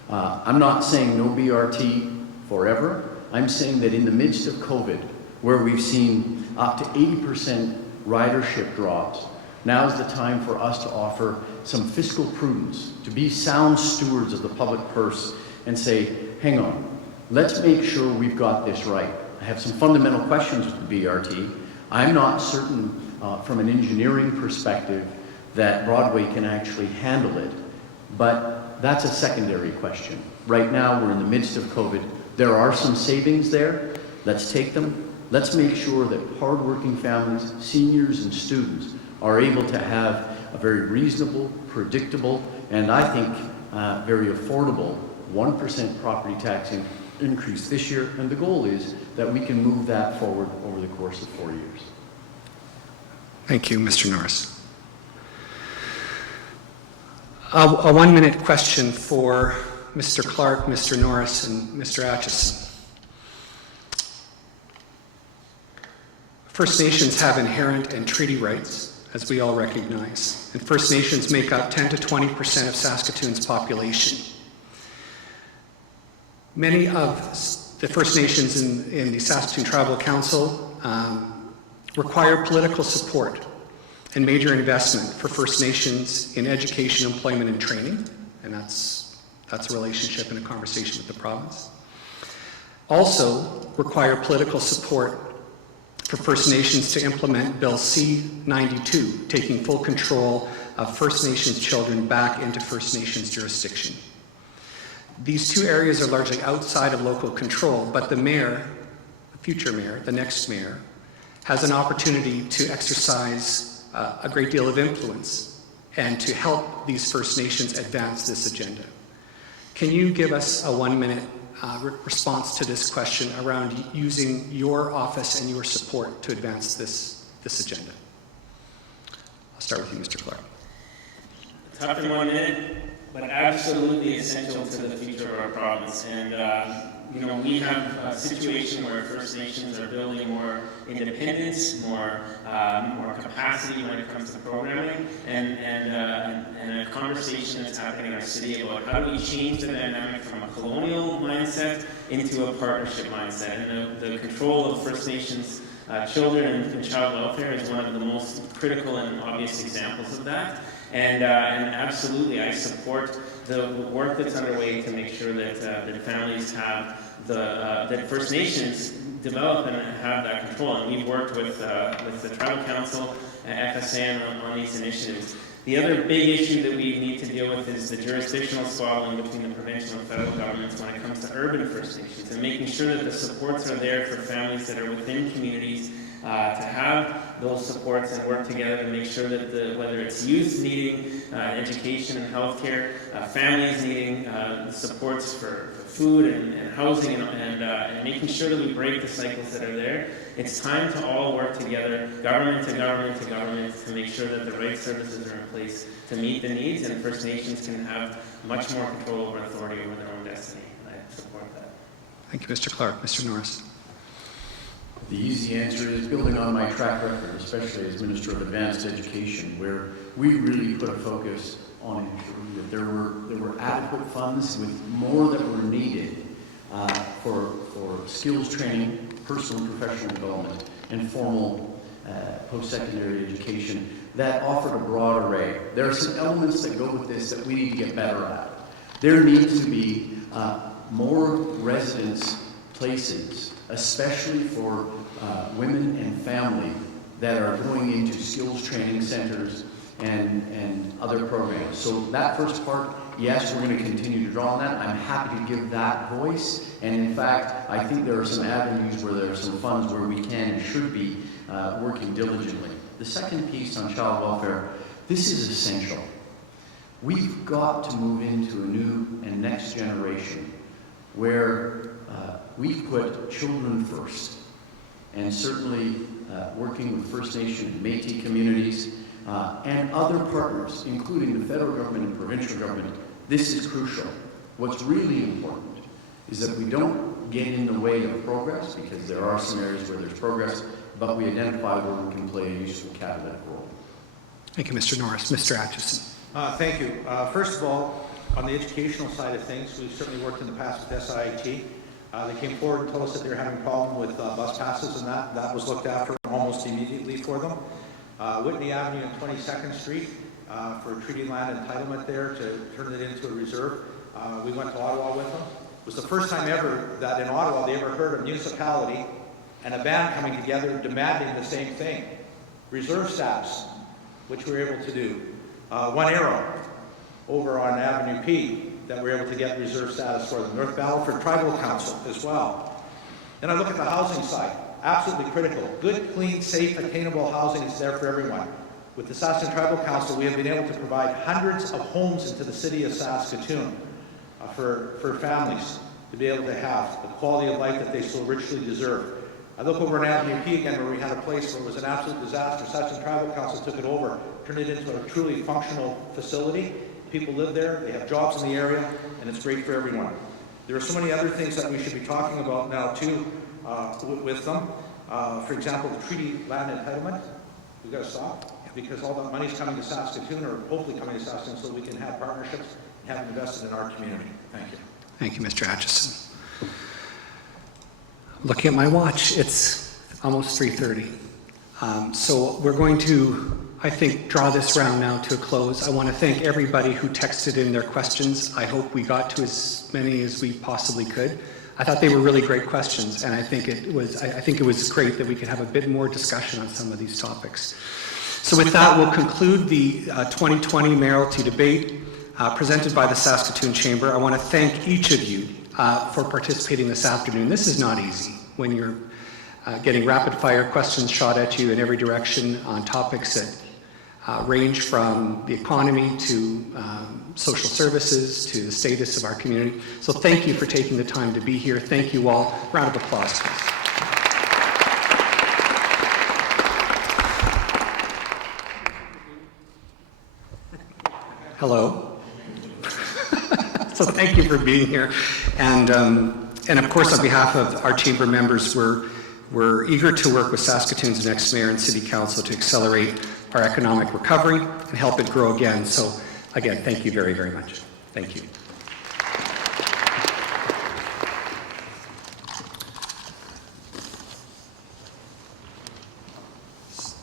I'm not saying no BRT forever. I'm saying that in the midst of COVID, where we've seen up to 80% ridership drops, now's the time for us to offer some fiscal prudence, to be sound stewards of the public purse and say, hang on, let's make sure we've got this right. I have some fundamental questions with the BRT. I'm not certain from an engineering perspective that Broadway can actually handle it, but that's a secondary question. Right now, we're in the midst of COVID. There are some savings there. Let's take them. Let's make sure that hardworking families, seniors, and students are able to have a very reasonable, predictable, and I think very affordable 1% property tax increase this year. And the goal is that we can move that forward over the course of 4 years. Thank you, Mr. Norris. A 1-minute question for Mr. Clark, Mr. Norris, and Mr. Atchison. First Nations have inherent and treaty rights, as we all recognize, and First Nations make up 10 to 20% of Saskatoon's population. Many of the First Nations in the Saskatoon Tribal Council require political support and major investment for First Nations in education, employment, and training, and that's a relationship and a conversation with the province. Also require political support for First Nations to implement Bill C-92, taking full control of First Nations children back into First Nations jurisdiction. These two areas are largely outside of local control, but the mayor, the future mayor, the next mayor, has an opportunity to exercise a great deal of influence and to help these First Nations advance this agenda. Can you give us a 1-minute response to this question around using your office and your support to advance this agenda? I'll start with you, Mr. Clark. Tough in 1 minute, but absolutely essential to the future of our province. And we have a situation where First Nations are building more independence, more capacity when it comes to programming, and a conversation that's happening in our city about how do we change the dynamic from a colonial mindset into a partnership mindset. And the control of First Nations children and child welfare is one of the most critical and obvious examples of that. And absolutely, I support the work that's underway to make sure that families have that First Nations develop and have that control. And we've worked with the Tribal Council and FSA on these initiatives. The other big issue that we need to deal with is the jurisdictional squabbling between the provincial and federal governments when it comes to urban First Nations, and making sure that the supports are there for families that are within communities to have those supports and work together to make sure that whether it's youth needing education and healthcare, families needing supports for food and housing and making sure that we break the cycles that are there. It's time to all work together, government to government to government, to make sure that the right services are in place to meet the needs, and First Nations can have much more control over authority over their own destiny. And I support that. Thank you, Mr. Clark. Mr. Norris. The easy answer is building on my track record, especially as Minister of Advanced Education, where we really put a focus on ensuring that there were adequate funds with more that were needed for skills training, personal and professional development, and formal post-secondary education that offered a broad array. There are some elements that go with this that we need to get better at. There needs to be more residence places, especially for women and family that are going into skills training centers and other programs. So that first part, yes, we're going to continue to draw on that. I'm happy to give that voice. And in fact, I think there are some avenues where there are some funds where we can and should be working diligently. The second piece on child welfare, this is essential. We've got to move into a new and next generation where we put children first. And certainly working with First Nation and Métis communities and other partners, including the federal government and provincial government, this is crucial. What's really important is that we don't get in the way of progress, because there are some areas where there's progress, but we identify where we can play a useful catalytic role. Thank you, Mr. Norris. Mr. Atchison. Thank you. First of all, on the educational side of things, we've certainly worked in the past with SIT. They came forward and told us that they were having a problem with bus passes, and that was looked after almost immediately for them. Whitney Avenue and 22nd Street for treaty land entitlement there to turn it into a reserve. We went to Ottawa with them. It was the first time ever that in Ottawa they ever heard a municipality and a band coming together demanding the same thing. Reserve status, which we were able to do. One Arrow over on Avenue P that we're able to get reserve status for. The North Battleford Tribal Council as well. Then I look at the housing side, absolutely critical. Good, clean, safe, attainable housing is there for everyone. With the Saskatoon Tribal Council, we have been able to provide hundreds of homes into the city of Saskatoon for families to be able to have the quality of life that they so richly deserve. I look over on Avenue P again, where we had a place where it was an absolute disaster. Saskatoon Tribal Council took it over, turned it into a truly functional facility. People live there, they have jobs in the area, and it's great for everyone. There are so many other things that we should be talking about now too with them. For example, the treaty land entitlement, we've got to stop, because all that money is coming to Saskatoon, or hopefully coming to Saskatoon, so we can have partnerships and have invested in our community. Thank you. Thank you, Mr. Atchison. Looking at my watch, it's almost 3:30. So we're going to, I think, draw this round now to a close. I want to thank everybody who texted in their questions. I hope we got to as many as we possibly could. I thought they were really great questions, and I think it was great that we could have a bit more discussion on some of these topics. So with that, we'll conclude the 2020 Mayoralty debate presented by the Saskatoon Chamber. I want to thank each of you for participating this afternoon. This is not easy when you're getting rapid-fire questions shot at you in every direction on topics that range from the economy to social services to the status of our community. So thank you for taking the time to be here. Thank you all. Round of applause, please. Hello. So thank you for being here. And of course, on behalf of our chamber members, we're eager to work with Saskatoon's next mayor and city council to accelerate our economic recovery and help it grow again. So again, thank you very, very much. Thank you.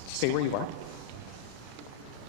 Stay where you are.